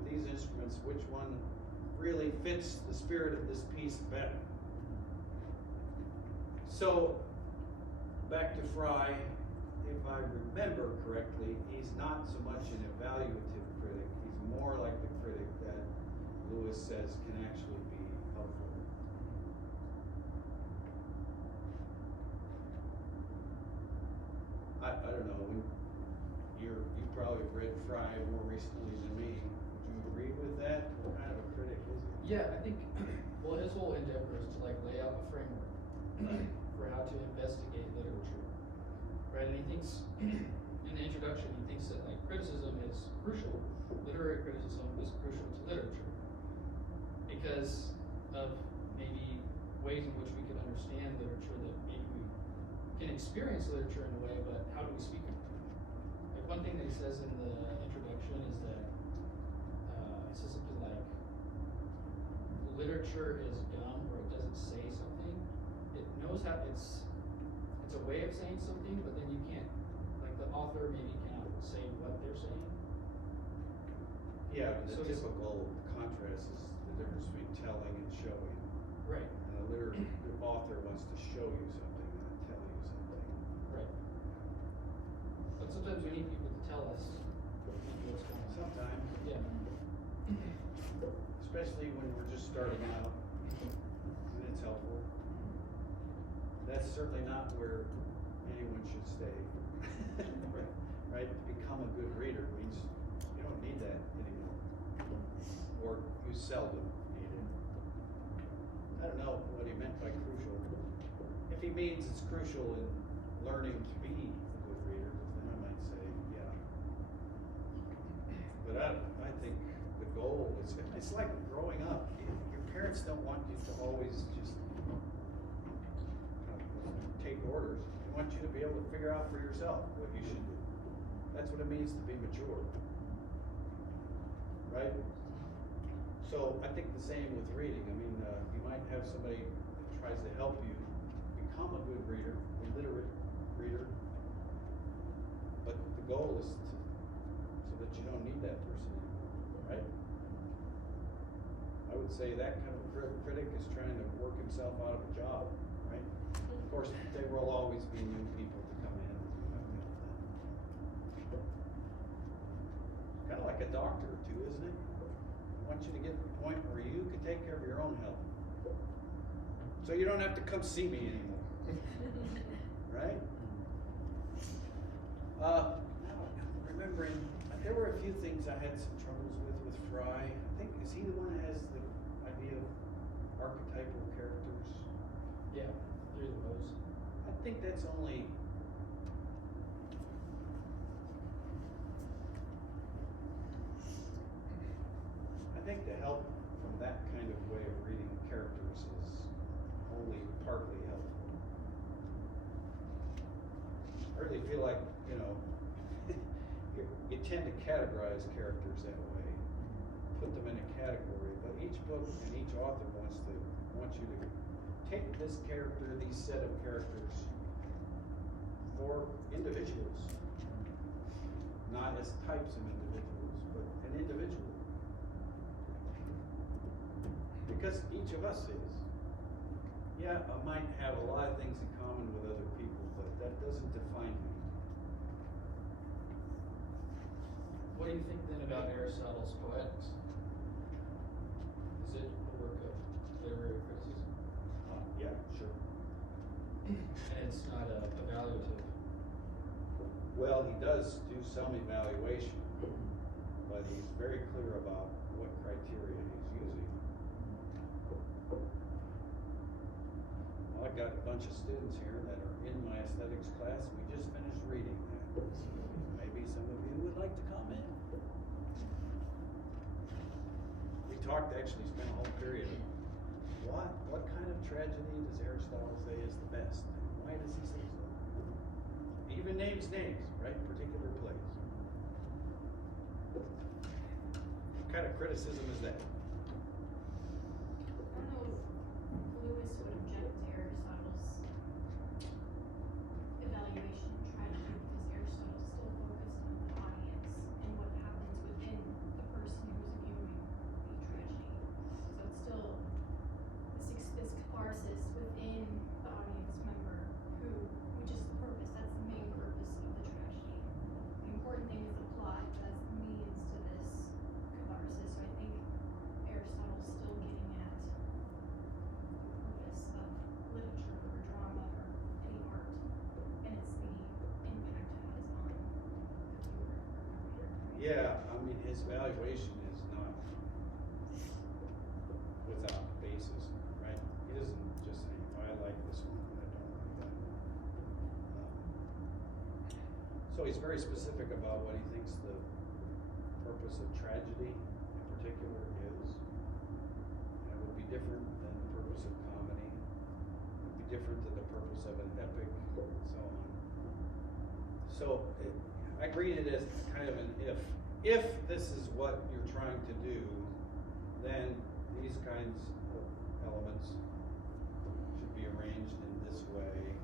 these instruments, which one really fits the spirit of this piece better. So, back to Fry, if I remember correctly, he's not so much an evaluative critic, he's more like the critic that Lewis says can actually be helpful. I don't know, you probably read Fry more recently than me. Would you agree with that? What kind of a critic is he? Yeah, I think, well, his whole endeavor is to like lay out a framework for how to investigate literature, right? And he thinks, in the introduction, he thinks that like criticism is crucial. Literary criticism is crucial to literature because of maybe ways in which we can understand literature that maybe we can experience literature in a way, but how do we speak it? Like one thing that he says in the introduction is that he says something like, literature is dumb or it doesn't say something. It knows how it's a way of saying something, but then you can't, like the author maybe cannot say what they're saying. Yeah, the So typical contrast is the difference between telling and showing. Right. And the author wants to show you something, not tell you something. Right. But sometimes we need people to tell us maybe what's going on. Sometimes, Yeah. especially when we're just starting out, and it's helpful. That's certainly not where anyone should stay. Right? To become a good reader means you don't need that anymore. Or you seldom need it. I don't know what he meant by crucial. If he means it's crucial in learning to be a good reader, then I might say, yeah. But I think the goal is, it's like growing up. Your parents don't want you to always just take orders. They want you to be able to figure out for yourself what you should do. That's what it means to be mature. Right? So I think the same with reading. I mean, you might have somebody that tries to help you become a good reader, a literate reader, but the goal is so that you don't need that person anymore, right? I would say that kind of critic is trying to work himself out of a job, right? Of course, there will always be new people to come in and do that. Kind of like a doctor too, isn't it? I want you to get to the point where you can take care of your own health. So you don't have to come see me anymore. Right? Now, remembering, there were a few things I had some troubles with Fry. I think, is he the one that has the idea of archetypal characters? Yeah, through the rose. I think that's only the help from that kind of way of reading characters is only partly helpful. I really feel like, you tend to categorize characters that way, put them in a category, but each book and each author wants you to take this character, these set of characters, for individuals, not as types of individuals, but an individual. Because each of us is. Yeah, I might have a lot of things in common with other people, but that doesn't define me. What do you think then about Aristotle's Poetics? Is it a work of literary criticism? Yeah, sure. And it's not evaluative. Well, he does do some evaluation, but he's very clear about what criteria he's using. I've got a bunch of students here that are in my aesthetics class. We just finished reading that. So maybe some of you would like to comment. We talked, actually spent a whole period. What kind of tragedy does Aristotle say is the best? Why does he say so? He even names names, right? Particular plays. What kind of criticism is that? I don't know if Lewis would object to Aristotle's evaluation of tragedy because Aristotle still focused on the audience and what happens within the person who's viewing the tragedy. So it's still this catharsis within the audience member which is the purpose, that's the main purpose of the tragedy. The important thing is the plot, that's the means to this catharsis. So I think Aristotle's still getting at the purpose of literature or drama or any art, and it's the impact it has on the viewer or reader. Yeah, I mean, his valuation is not without basis, right? He doesn't just say, oh, I like this one, and I don't like that one. So he's very specific about what he thinks the purpose of tragedy in particular is. And it would be different than the purpose of comedy. It would be different than the purpose of an epic, and so on. So I read it as kind of an if. If this is what you're trying to do, then these kinds of elements should be arranged in this way.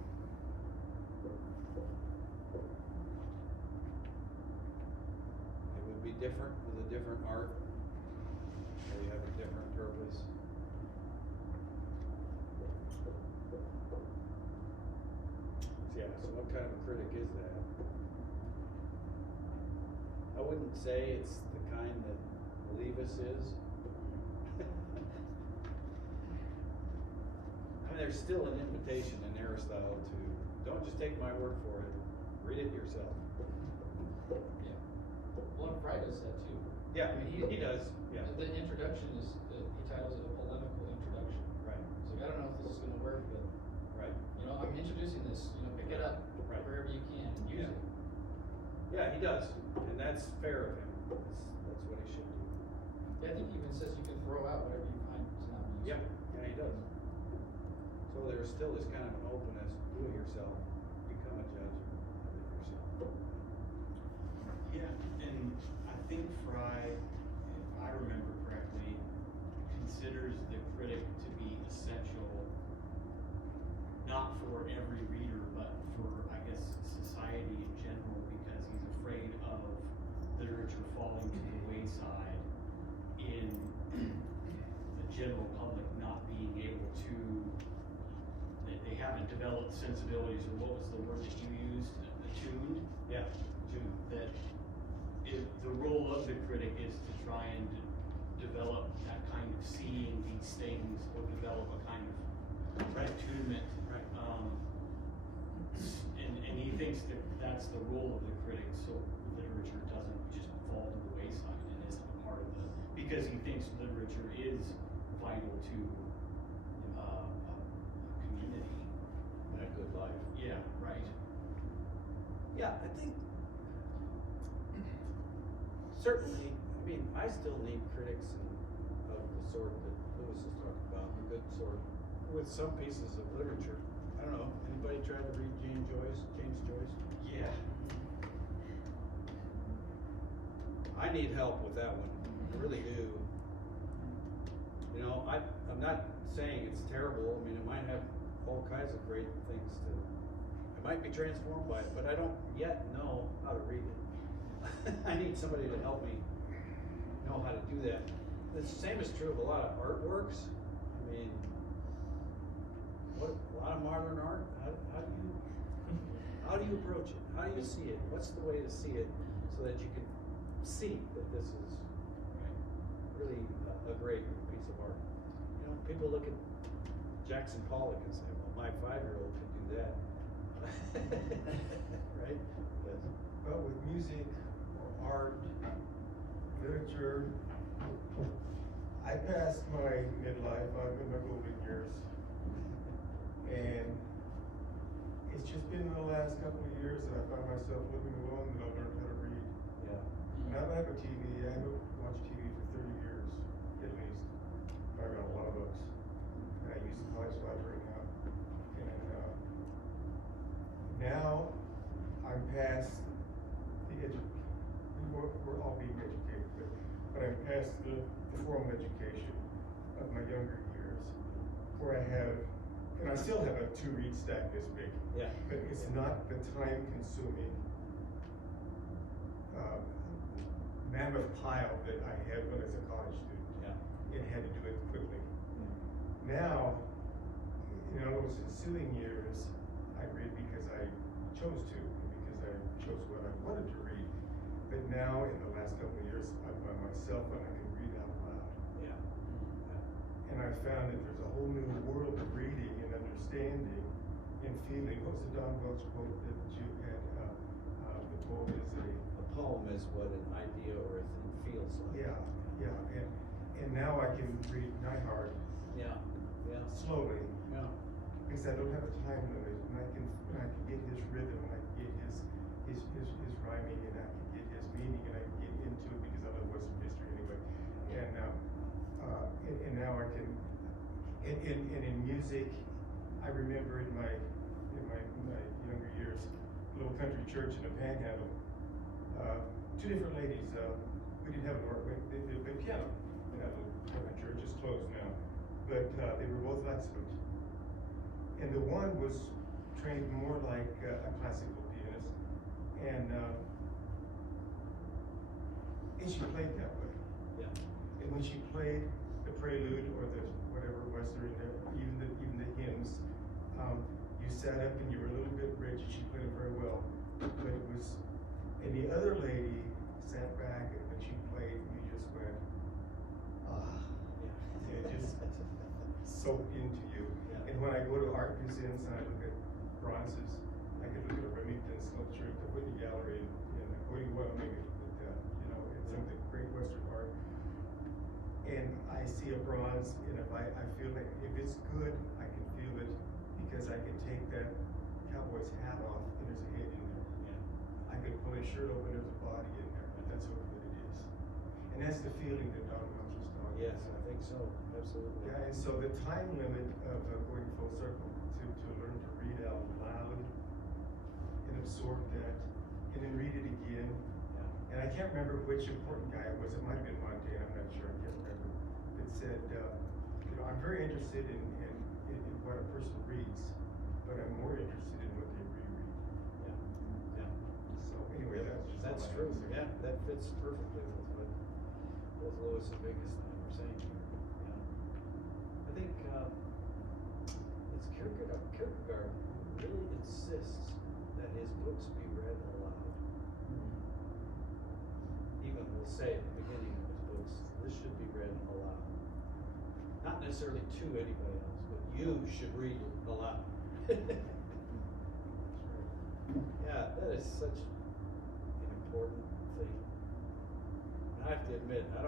It would be different with a different art, or you have a different purpose. Yeah, so what kind of a critic is that? I wouldn't say it's the kind that Leavis is. I mean, there's still an invitation in Aristotle to, don't just take my word for it, read it yourself. Yeah. Well, and Fry does that too. Yeah, I mean, he does, yeah. The introduction is, he titles it a polemical introduction. Right, So I don't know if this is gonna work, but, right. you know, I'm introducing this, you know, pick it up Right. wherever you can and use Yeah. it. Yeah, he does, and that's fair of him. That's what he should do. Yeah, I think he even says you can throw out whatever you find to not be Yeah, useful. yeah, he does. So there's still this kind of an openness, do it yourself, become a judge of it yourself. Yeah, and I think Fry, if I remember correctly, considers the critic to be essential, not for every reader, but for, I guess, society in general, because he's afraid of literature falling to the wayside in the general public not being able to, that they haven't developed sensibilities, or what was the word that you used, attuned? Yeah. That the role of the critic is to try and develop that kind of seeing these things, or develop a kind of attunement. Right. And he thinks that that's the role of the critic, so literature doesn't just fall to the wayside and isn't a part of the, because he thinks literature is vital to a community. And a good life. Yeah, right. Yeah, I think certainly, I mean, I still need critics of the sort that Lewis is talking about, the good sort, with some pieces of literature. I don't know, anybody tried to read James Joyce? Yeah. I need help with that one, I really do. You know, I'm not saying it's terrible, I mean, it might have all kinds of great things to, I might be transformed by it, but I don't yet know how to read it. I need somebody to help me know how to do that. The same is true of a lot of artworks. I mean, a lot of modern art, how do you approach it? How do you see it? What's the way to see it so that you can see that this is really a great piece of art? You know, people look at Jackson Pollock and say, well, my 5-year-old could do that. Right? Yes. But with music or art, literature, I passed my midlife, I'm in my golden years. And it's just been in the last couple of years that I found myself living alone that I learned how to read. Yeah. And I don't have a TV. I haven't watched TV for 30 years, at least. I read a lot of books. And I use the college library now. And now I'm past the we're all being educated, but I'm past the formal education of my younger years, where I have, and I still have a 2-read stack this big. Yeah. But it's not the time-consuming mammoth pile that I had when I was a college student. Yeah. And had to do it quickly. Now, in those ensuing years, I read because I chose to, because I chose what I wanted to read. But now, in the last couple of years, I'm by myself and I can read out loud. Yeah. And I found that there's a whole new world of reading and understanding and feeling. What was the Don Welch quote that you had? The poem is A poem is what an idea or a thing feels like. yeah. And now I can read Neihard Yeah. Yeah. slowly Yeah. because I don't have a time limit, and I can get his rhythm, and I can get his rhyming, and I can get his meaning, and I can get into it because I love Western history anyway. And now I can, and in music, I remember in my younger years, little country church in the Panhandle, 2 different ladies. We didn't have an organ, the piano in that little country church is closed now, but they were both Latsvot. And the one was trained more like a classical pianist, and she played that way. Yeah. And when she played the prelude or the whatever it was, even the hymns, you sat up and you were a little bit rich. She played it very well, but it was. And the other lady sat back, and when she played, you just went, ah. Yeah. It just soaked into you. Yeah. And when I go to art museums and I look at bronzes, I can look at a Remington sculpture at the Whitney Gallery in Cody, Wyoming, at some of the great Western art. And I see a bronze, and if I feel like if it's good, I can feel it because I can take that cowboy's hat off and there's a head in there. Yeah. I can pull his shirt open, there's a body in there. That's how good it is. And that's the feeling that Don Welch was talking Yes, about. I think so. Absolutely. Yeah, and so the time limit of going full circle to learn to read out loud and absorb that, and then read it again. Yeah. And I can't remember which important guy it was. It might have been Montaigne. I'm not sure. I can't remember. That said, I'm very interested in what a person reads, but I'm more interested in what they reread. Yeah. Yeah. So anyway, That's all I true. have to say. Yeah, that fits perfectly with what both Lewis and Wittgenstein were saying here. Yeah. I think it's Kierkegaard really insists that his books be read aloud. Even will say at the beginning of his books, this should be read aloud. Not necessarily to anybody else, but you should read it aloud. Yeah, that is such an important thing. And I have to admit, I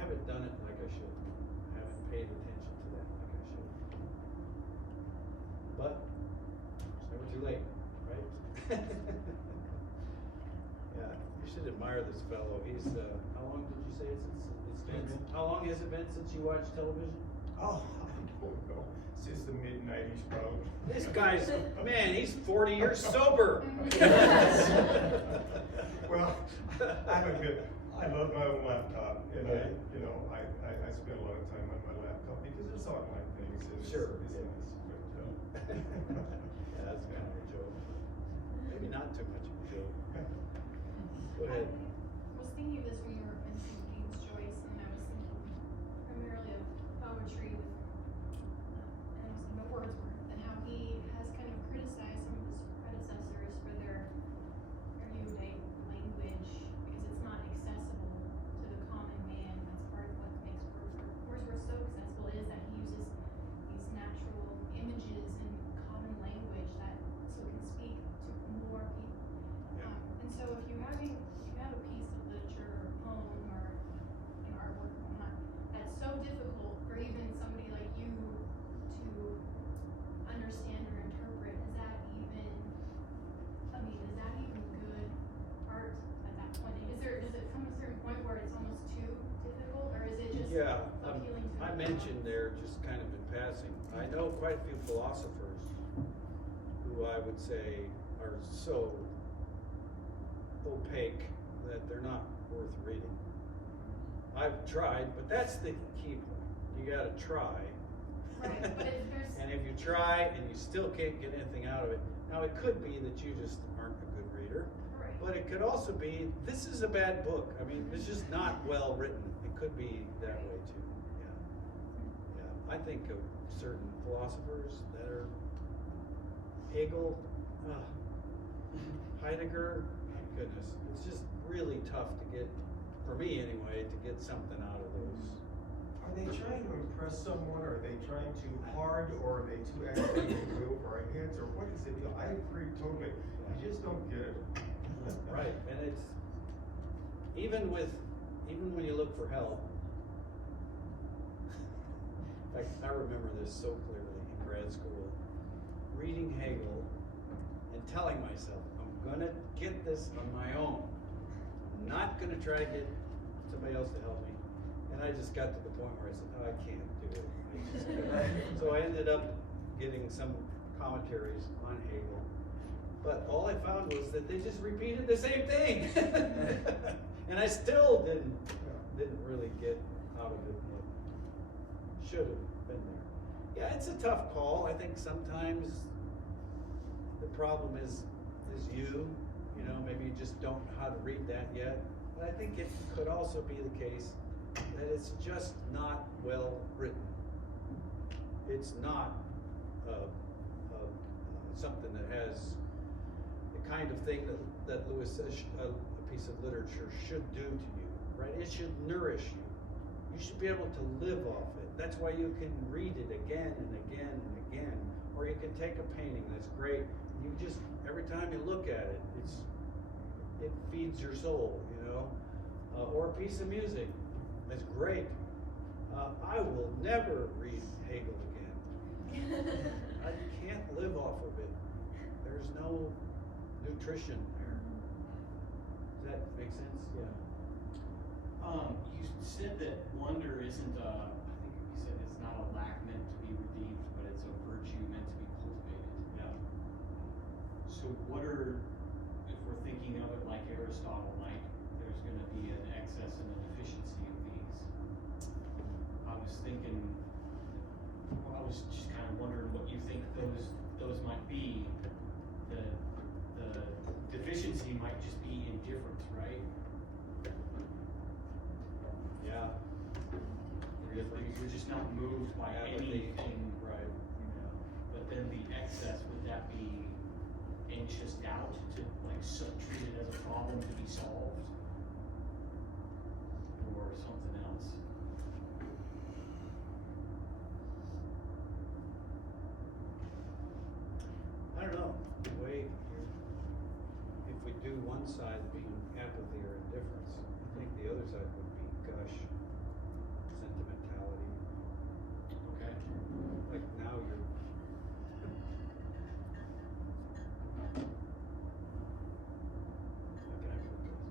haven't done it like I should. I haven't paid attention to that like I should. But it's never too late, right? Yeah, you should admire this fellow. He's how long did you say it's been? How long has it been since you watched television? Oh, I don't know. Since the mid-90s, probably. This guy's, man, he's 40 years sober. Well, I admit, I love my own laptop, and I spend a lot of time on my laptop because there's online things. And Sure. It's Yeah. nice, but, Yeah, that's kind of a joke. Maybe not too much of a joke. Go ahead. I was thinking of this when you were mentioning James Joyce, and I was thinking primarily of poetry with, and I was thinking about Wordsworth, and how he has kind of criticized some of his predecessors for their erudite language, because it's not accessible to the common man. That's part of what makes Wordsworth so accessible, is that he uses these natural images and common language that so can speak to more people. Yeah. And so if you have a Yeah, appealing to I the mentioned audience. there, just kind of in passing, I know quite a few philosophers who I would say are so opaque that they're not worth reading. I've tried, but that's the key point. You gotta try. Right, but if there's- And if you try and you still can't get anything out of it, now it could be that you just aren't a good reader, Right. but it could also be, this is a bad book. I mean, it's just not well written. It could be that way too, yeah. Yeah, I think of certain philosophers that are Hegel, Heidegger, my goodness, it's just really tough to get, for me anyway, to get something out of those. Are they trying to impress someone, or are they trying too hard, or are they too academic over our heads, or what is the deal? I agree totally. I just don't get it. Right, and it's, even when you look for help, in fact, I remember this so clearly in grad school, reading Hegel and telling myself, I'm gonna get this on my own. I'm not gonna try to get somebody else to help me. And I just got to the point where I said, oh, I can't do it. I just can't. So I ended up getting some commentaries on Hegel. But all I found was that they just repeated the same thing. And I still didn't really get out of it what should have been there. Yeah, it's a tough call. I think sometimes the problem is you know, maybe you just don't know how to read that yet. But I think it could also be the case that it's just not well written. It's not something that has the kind of thing that Lewis says a piece of literature should do to you, right? It should nourish you. You should be able to live off it. That's why you can read it again and again and again. Or you can take a painting that's great, and you just, every time you look at it, it feeds your soul, you know? Or a piece of music that's great. I will never read Hegel again. I can't live off of it. There's no nutrition there. Does that make sense? Yeah. You said that wonder isn't I think you said it's not a lack meant to be redeemed, but it's a virtue meant to be cultivated. Yeah. So if we're thinking of it like Aristotle, like there's going to be an excess and a deficiency of these. I was just kind of wondering what you think those might be. The deficiency might just be indifference, right? Yeah. You're just not moved by Apathy. anything, Right. yeah. But then the excess, would that be anxious doubt to treat it as a problem to be solved? Or something else? I don't know. The way if we do one side being apathy or indifference, I think the other side would be gush, sentimentality. Okay. Like now you're. How can I put this?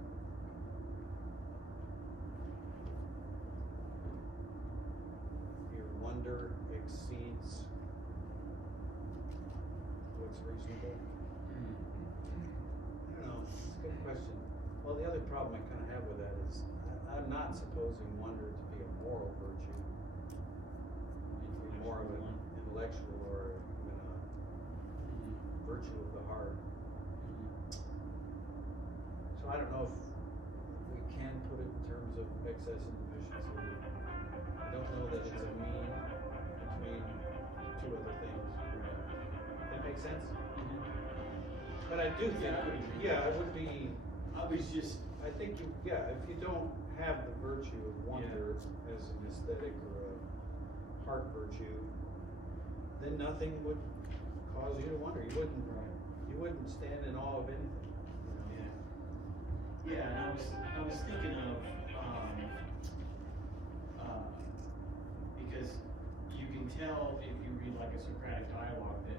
Your wonder exceeds what's reasonable. I don't know, it's a good question. Well, the other problem I kind of have with that is I'm not supposing wonder to be a moral virtue. It's more of an intellectual or even a virtue of the heart. So I don't know if we can put it in terms of excess and deficiency. I don't know that it's a mean between two other things. That make sense? But I do think, Yeah, I would agree. yeah, it would be, I was just, I think if you don't have the virtue of wonder as an aesthetic or a heart virtue, then nothing would cause you to wonder. You wouldn't stand in awe of anything. You know? yeah, and I was thinking of, because you can tell if you read like a Socratic dialogue that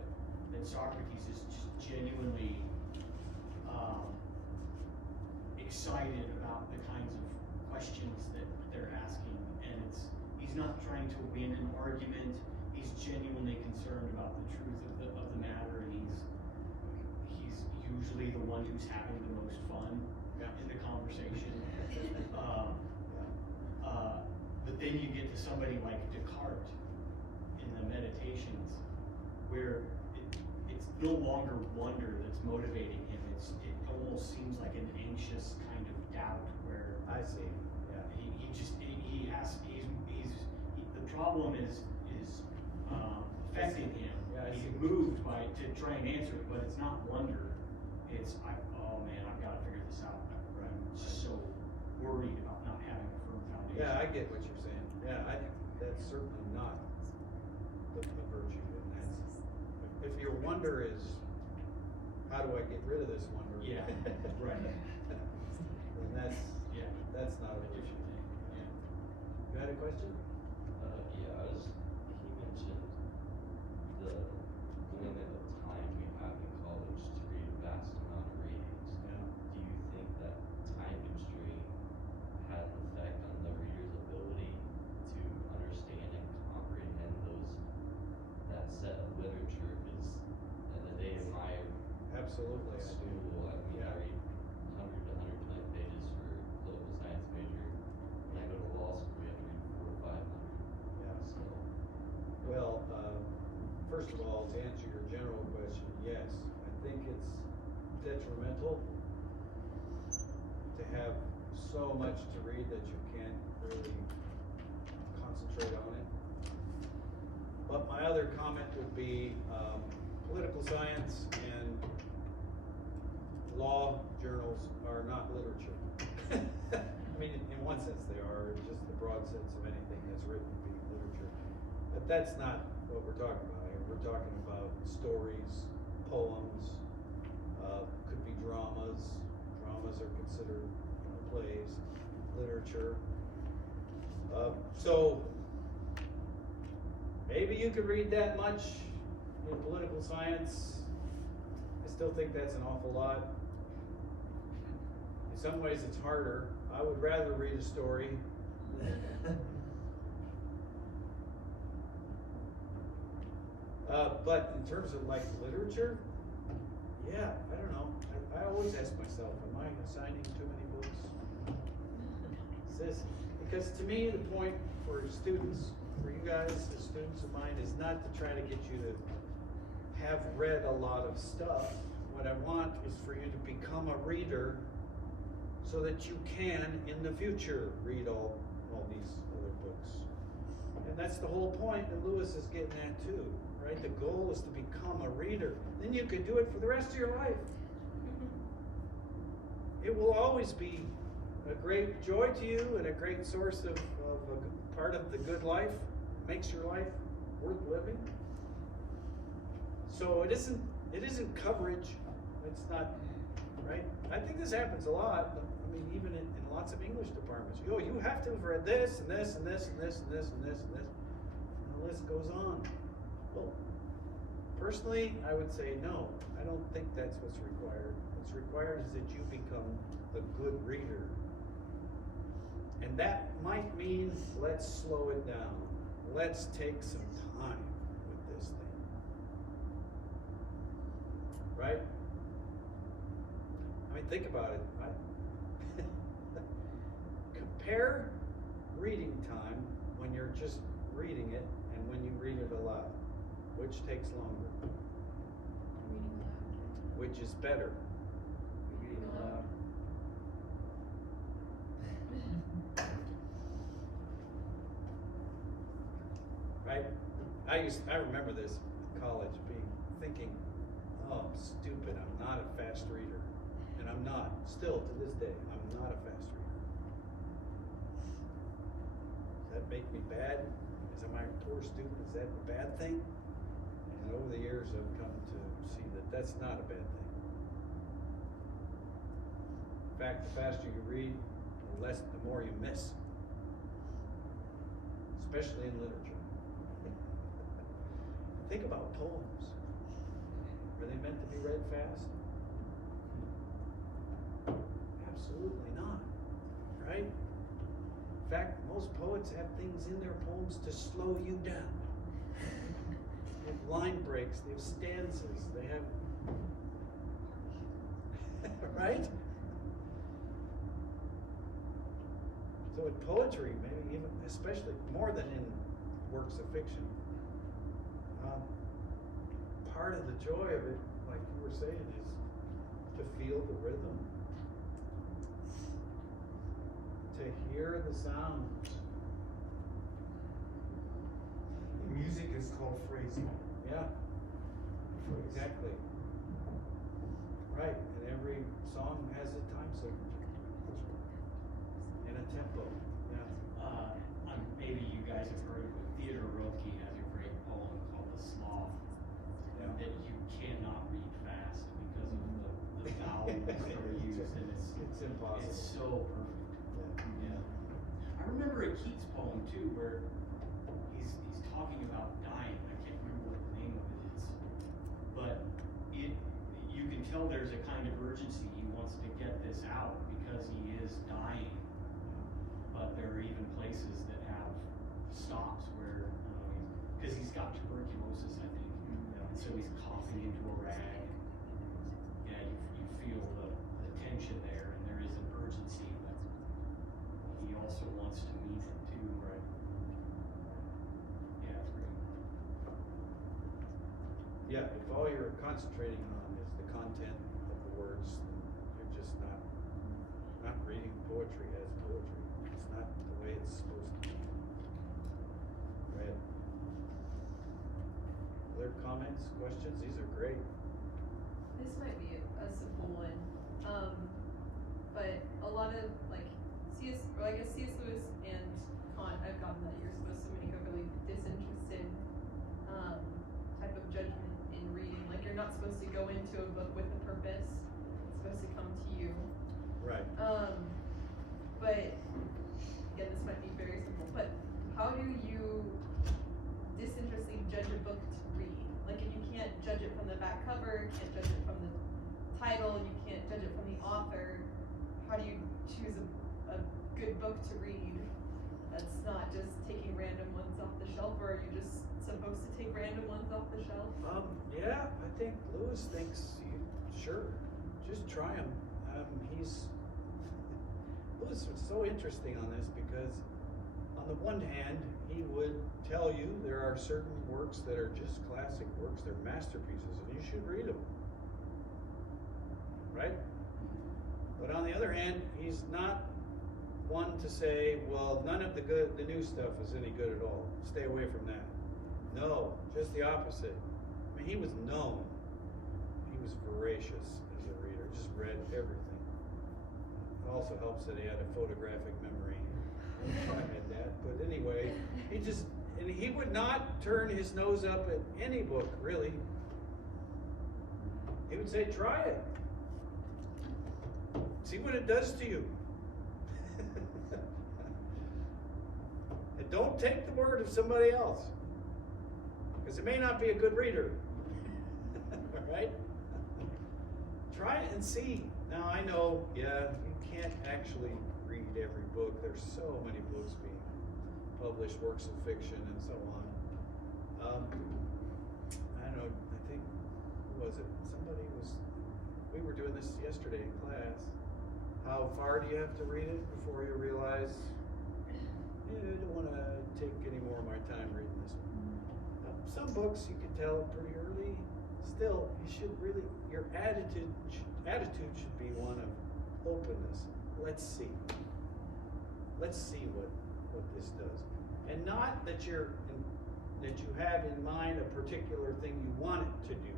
Socrates is just genuinely excited about the kinds of questions that they're asking, and not trying to win an argument. He's genuinely concerned about the truth of the matter, and he's usually the one who's having the most fun in the conversation. But then you get to somebody like Descartes in the Meditations, where it's no longer wonder that's motivating him. It almost seems like an anxious kind of doubt where I see. Yeah. The problem is affecting him. Yeah, I He's see. moved to try and answer it, but it's not wonder. Oh man, I've got to figure this out. I'm just so worried about not having a firm foundation. Yeah, I get what you're saying. Yeah, I think that's certainly not the virtue. And that's, if your wonder is, how do I get rid of this wonder? Yeah, right. Then that's not a virtue. Yeah. You had a question? He mentioned the limit of time we have in college to read a vast amount of readings. Yeah. Do you think that time constraint had an effect on the reader's ability to understand and comprehend that set of literature? Because in the day of my Absolutely. I do. school, I mean, Yeah. I read 100 to 120 pages for political science major. When I go to law school, we have to read 400 to 500. Yeah. So, Well, first of all, to answer your general question, yes, I think it's detrimental to have so much to read that you can't really concentrate on it. But my other comment would be political science and law journals are not literature. I mean, in one sense they are, just the broad sense of anything that's written being literature. But that's not what we're talking about here. We're talking about stories, poems, could be dramas. Dramas are considered, plays, literature. So maybe you could read that much in political science. I still think that's an awful lot. In some ways it's harder. I would rather read a story. But in terms of like literature, yeah, I don't know. I always ask myself, am I assigning too many books? Is this, because to me the point for students, for you guys as students of mine, is not to try to get you to have read a lot of stuff. What I want is for you to become a reader so that you can in the future read all these other books. And that's the whole point that Lewis is getting at too, right? The goal is to become a reader. Then you can do it for the rest of your life. It will always be a great joy to you and a great source of a part of the good life. Makes your life worth living. So it isn't coverage. It's not, right? I think this happens a lot. I mean, even in lots of English departments. You have to have read this and this and this and this and this and this and this. And the list goes on. Well, personally, I would say no. I don't think that's what's required. What's required is that you become a good reader. And that might mean let's slow it down. Let's take some time with this thing. Right? I mean, think about it. Compare reading time when you're just reading it and when you read it aloud. Which takes longer? Reading aloud. Which is better? Reading aloud. Right? I remember this in college, thinking, oh, I'm stupid, I'm not a fast reader. And I'm not. Still to this day, I'm not a fast reader. Does that make me bad? Am I a poor student? Is that a bad thing? And over the years I've come to see that that's not a bad thing. In fact, the faster you read, the more you miss. Especially in literature. Think about poems. Are they meant to be read fast? Absolutely not. Right? In fact, most poets have things in their poems to slow you down. They have line breaks, they have stanzas, they have right? So in poetry, maybe even, especially more than in works of fiction, part of the joy of it, like you were saying, is to feel the rhythm, to hear the sounds. Music is called phrasing. Yeah, exactly. Right, and every song has a time signature and a tempo. Yeah. Maybe you guys have heard of it. Theodore Roethke has a great poem called The Sloth Yeah. that you cannot read fast because of the vowels that are used, and it's impossible. It's so perfect. Yeah. I remember a Keats poem too, where he's talking about dying. I can't remember what the name of it is, but you can tell there's a kind of urgency. He wants to get this out because he is dying. But there are even places that have stops where, because he's got tuberculosis, I think, and so he's coughing into a rag. Yeah, you feel the tension there, and there is an urgency, but he also wants to meet it too, right? Yeah, it's great. Yeah, if all you're concentrating on is the content of the words, then you're just not reading poetry as poetry. It's not the way it's supposed to be read. Other comments, questions? These are great. This might be a simple one, but a lot of like C.S. Lewis and Kant, I've gotten that you're supposed to make a really disinterested type of judgment in reading. Like you're not supposed to go into a book with a purpose. It's supposed to come to you. Right. But again, this might be very simple. But how do you disinterestedly judge a book to read? Like if you can't judge it from the back cover, can't judge it from the title, you can't judge it from the author, how do you choose a good book to read that's not just taking random ones off the shelf, or are you just supposed to take random ones off the shelf? Yeah, I think Lewis thinks sure, just try them. Lewis was so interesting on this because on the one hand, he would tell you there are certain works that are just classic works, they're masterpieces, and you should read them. Right? But on the other hand, he's not one to say, well, none of the new stuff is any good at all. Stay away from that. No, just the opposite. I mean, he was known. He was voracious as a reader, just read everything. It also helps that he had a photographic memory. I had that. But anyway, he would not turn his nose up at any book, really. He would say, try it. See what it does to you. And don't take the word of somebody else. Because it may not be a good reader. Right? Try it and see. Now I know, yeah, you can't actually read every book. There's so many books being published, works of fiction and so on. I don't know, I think, who was it? We were doing this yesterday in class. How far do you have to read it before you realize, I don't want to take any more of my time reading this one. Some books you can tell pretty early. Still, you should really, your attitude should be one of openness. Let's see. Let's see what this does. And not that you have in mind a particular thing you want it to do to you.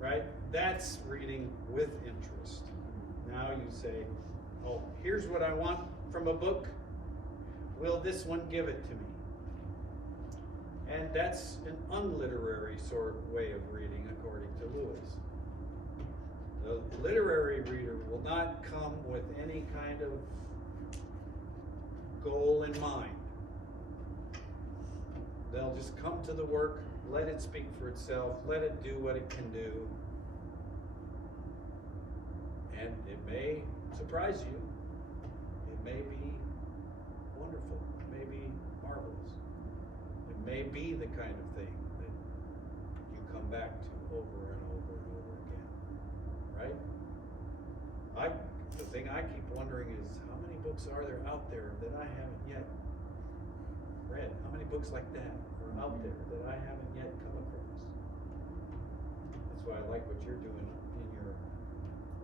Right? That's reading with interest. Now you say, oh, here's what I want from a book. Will this one give it to me? And that's an unliterary sort of way of reading, according to Lewis. The literary reader will not come with any kind of goal in mind. They'll just come to the work, let it speak for itself, let it do what it can do. And it may surprise you, the kind of thing that you come back to over and over and over again, right? The thing I keep wondering is how many books are there out there that I haven't yet read? How many books like that are out there that I haven't yet come across? That's why I like what you're doing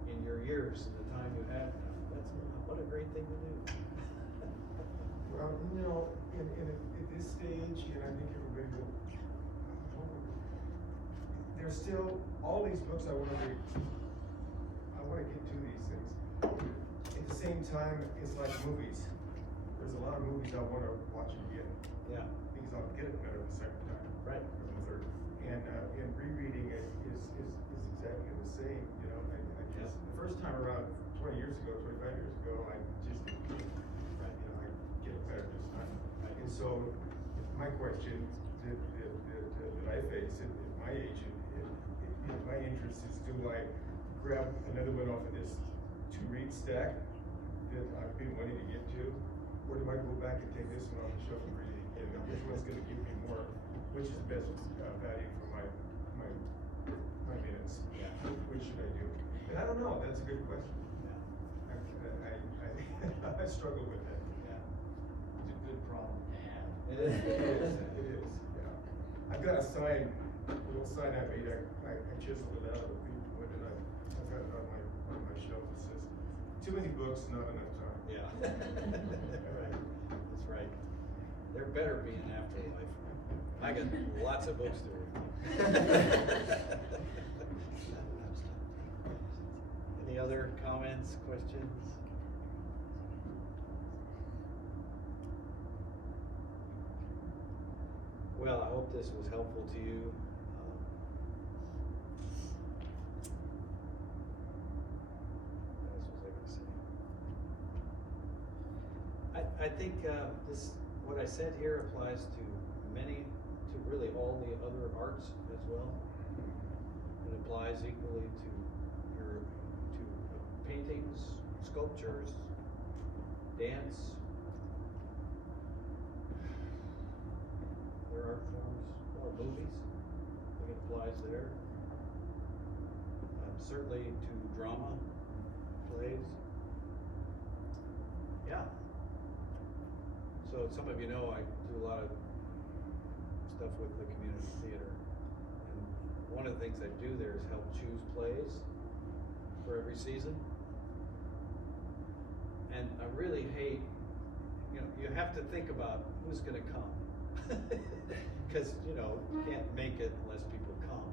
in your years and the time you have now. What a great thing to do. Well, you know, at this stage, and I think everybody will, there's still all these books I want to read. I want to get to these things. At the same time, it's like movies. There's a lot of movies I want to watch again. Yeah. Because I'll get it better the second time. Right. Or the third. And rereading it is exactly the same. You know, I just the first time around 20 years ago, 25 years ago, I just right. You know, I get it better this time. Right. And so, my question that I face at my age, my interest is, do I grab another one off of this to-read stack that I've been wanting to get to, or do I go back and take this one off the shelf and read it again? Which one's going to give me more? Which is the best value for my minutes? Yeah. Which should I do? And I don't know. That's a good question. Yeah. I struggle with that. Yeah. It's a good problem to have. It is. It is. Yeah. I've got a sign, a little sign I made. I chiseled it out of the wood, and I've got it on my shelf. It says, "Too many books, not enough time." Yeah. Right. That's right. There better be an afterlife. I got lots of books to read. Any other comments, questions? Well, I hope this was helpful to you. What else was I going to say? I think what I said here applies to really all the other arts as well. It applies equally to paintings, sculptures, dance, other art forms, or movies. I think it applies there. Certainly to drama, plays. Yeah. So some of you know I do a lot of stuff with the community theater. And one of the things I do there is help choose plays for every season. And I really hate, you have to think about who's going to come. Because, you can't make it unless people come.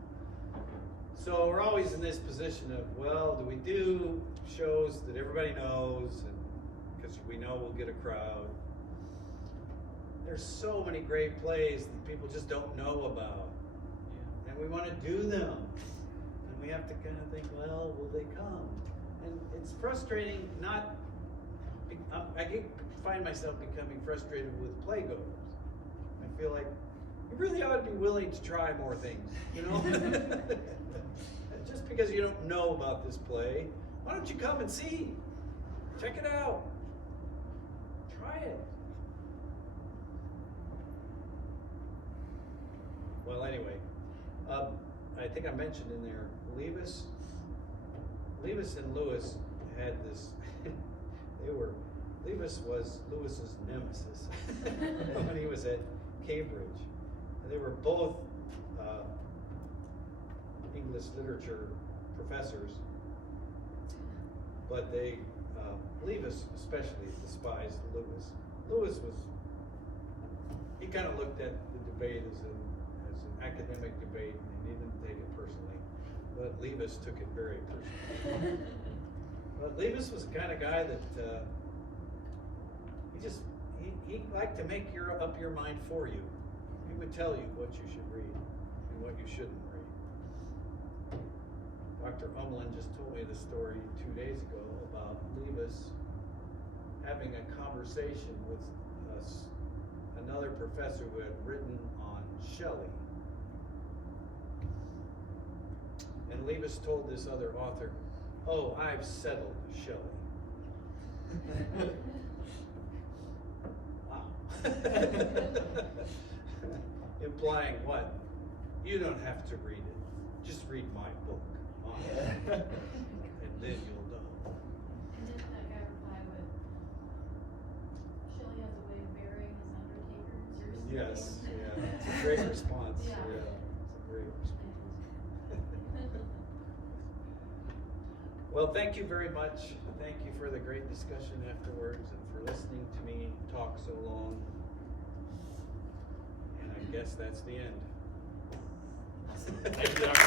So we're always in this position of, well, do we do shows that everybody knows, and because we know we'll get a crowd? There's so many great plays that people just don't know about. Yeah. And we want to do them. And we have to kind of think, well, will they come? And it's frustrating, I find myself becoming frustrated with playgoers. I feel like you really ought to be willing to try more things, Just because you don't know about this play, why don't you come and see? Check it out. Try it. Well, anyway, I think I mentioned in there, Leavis and Lewis had this, Leavis was Lewis's nemesis when he was at Cambridge. And they were both English literature professors, but Leavis especially despised Lewis. Lewis he kind of looked at the debate as an academic debate, and he didn't take it personally, but Leavis took it very personally. But Leavis was the kind of guy that he liked to make up your mind for you. He would tell you what you should read and what you shouldn't read. Dr. Umlin just told me the story 2 days ago about Leavis having a conversation with another professor who had written on Shelley. And Leavis told this other author, "Oh, I've settled Shelley." Wow. replying what? You don't have to read it. Just read my book. And then you'll know. And didn't that guy reply with, Shelley has a way of burying his undertakers or something? Yes, yeah, it's a great response. Yeah. It's a great response. Well, thank you very much. Thank you for the great discussion afterwards and for listening to me talk so long. And I guess that's the end. Thank you, Dr.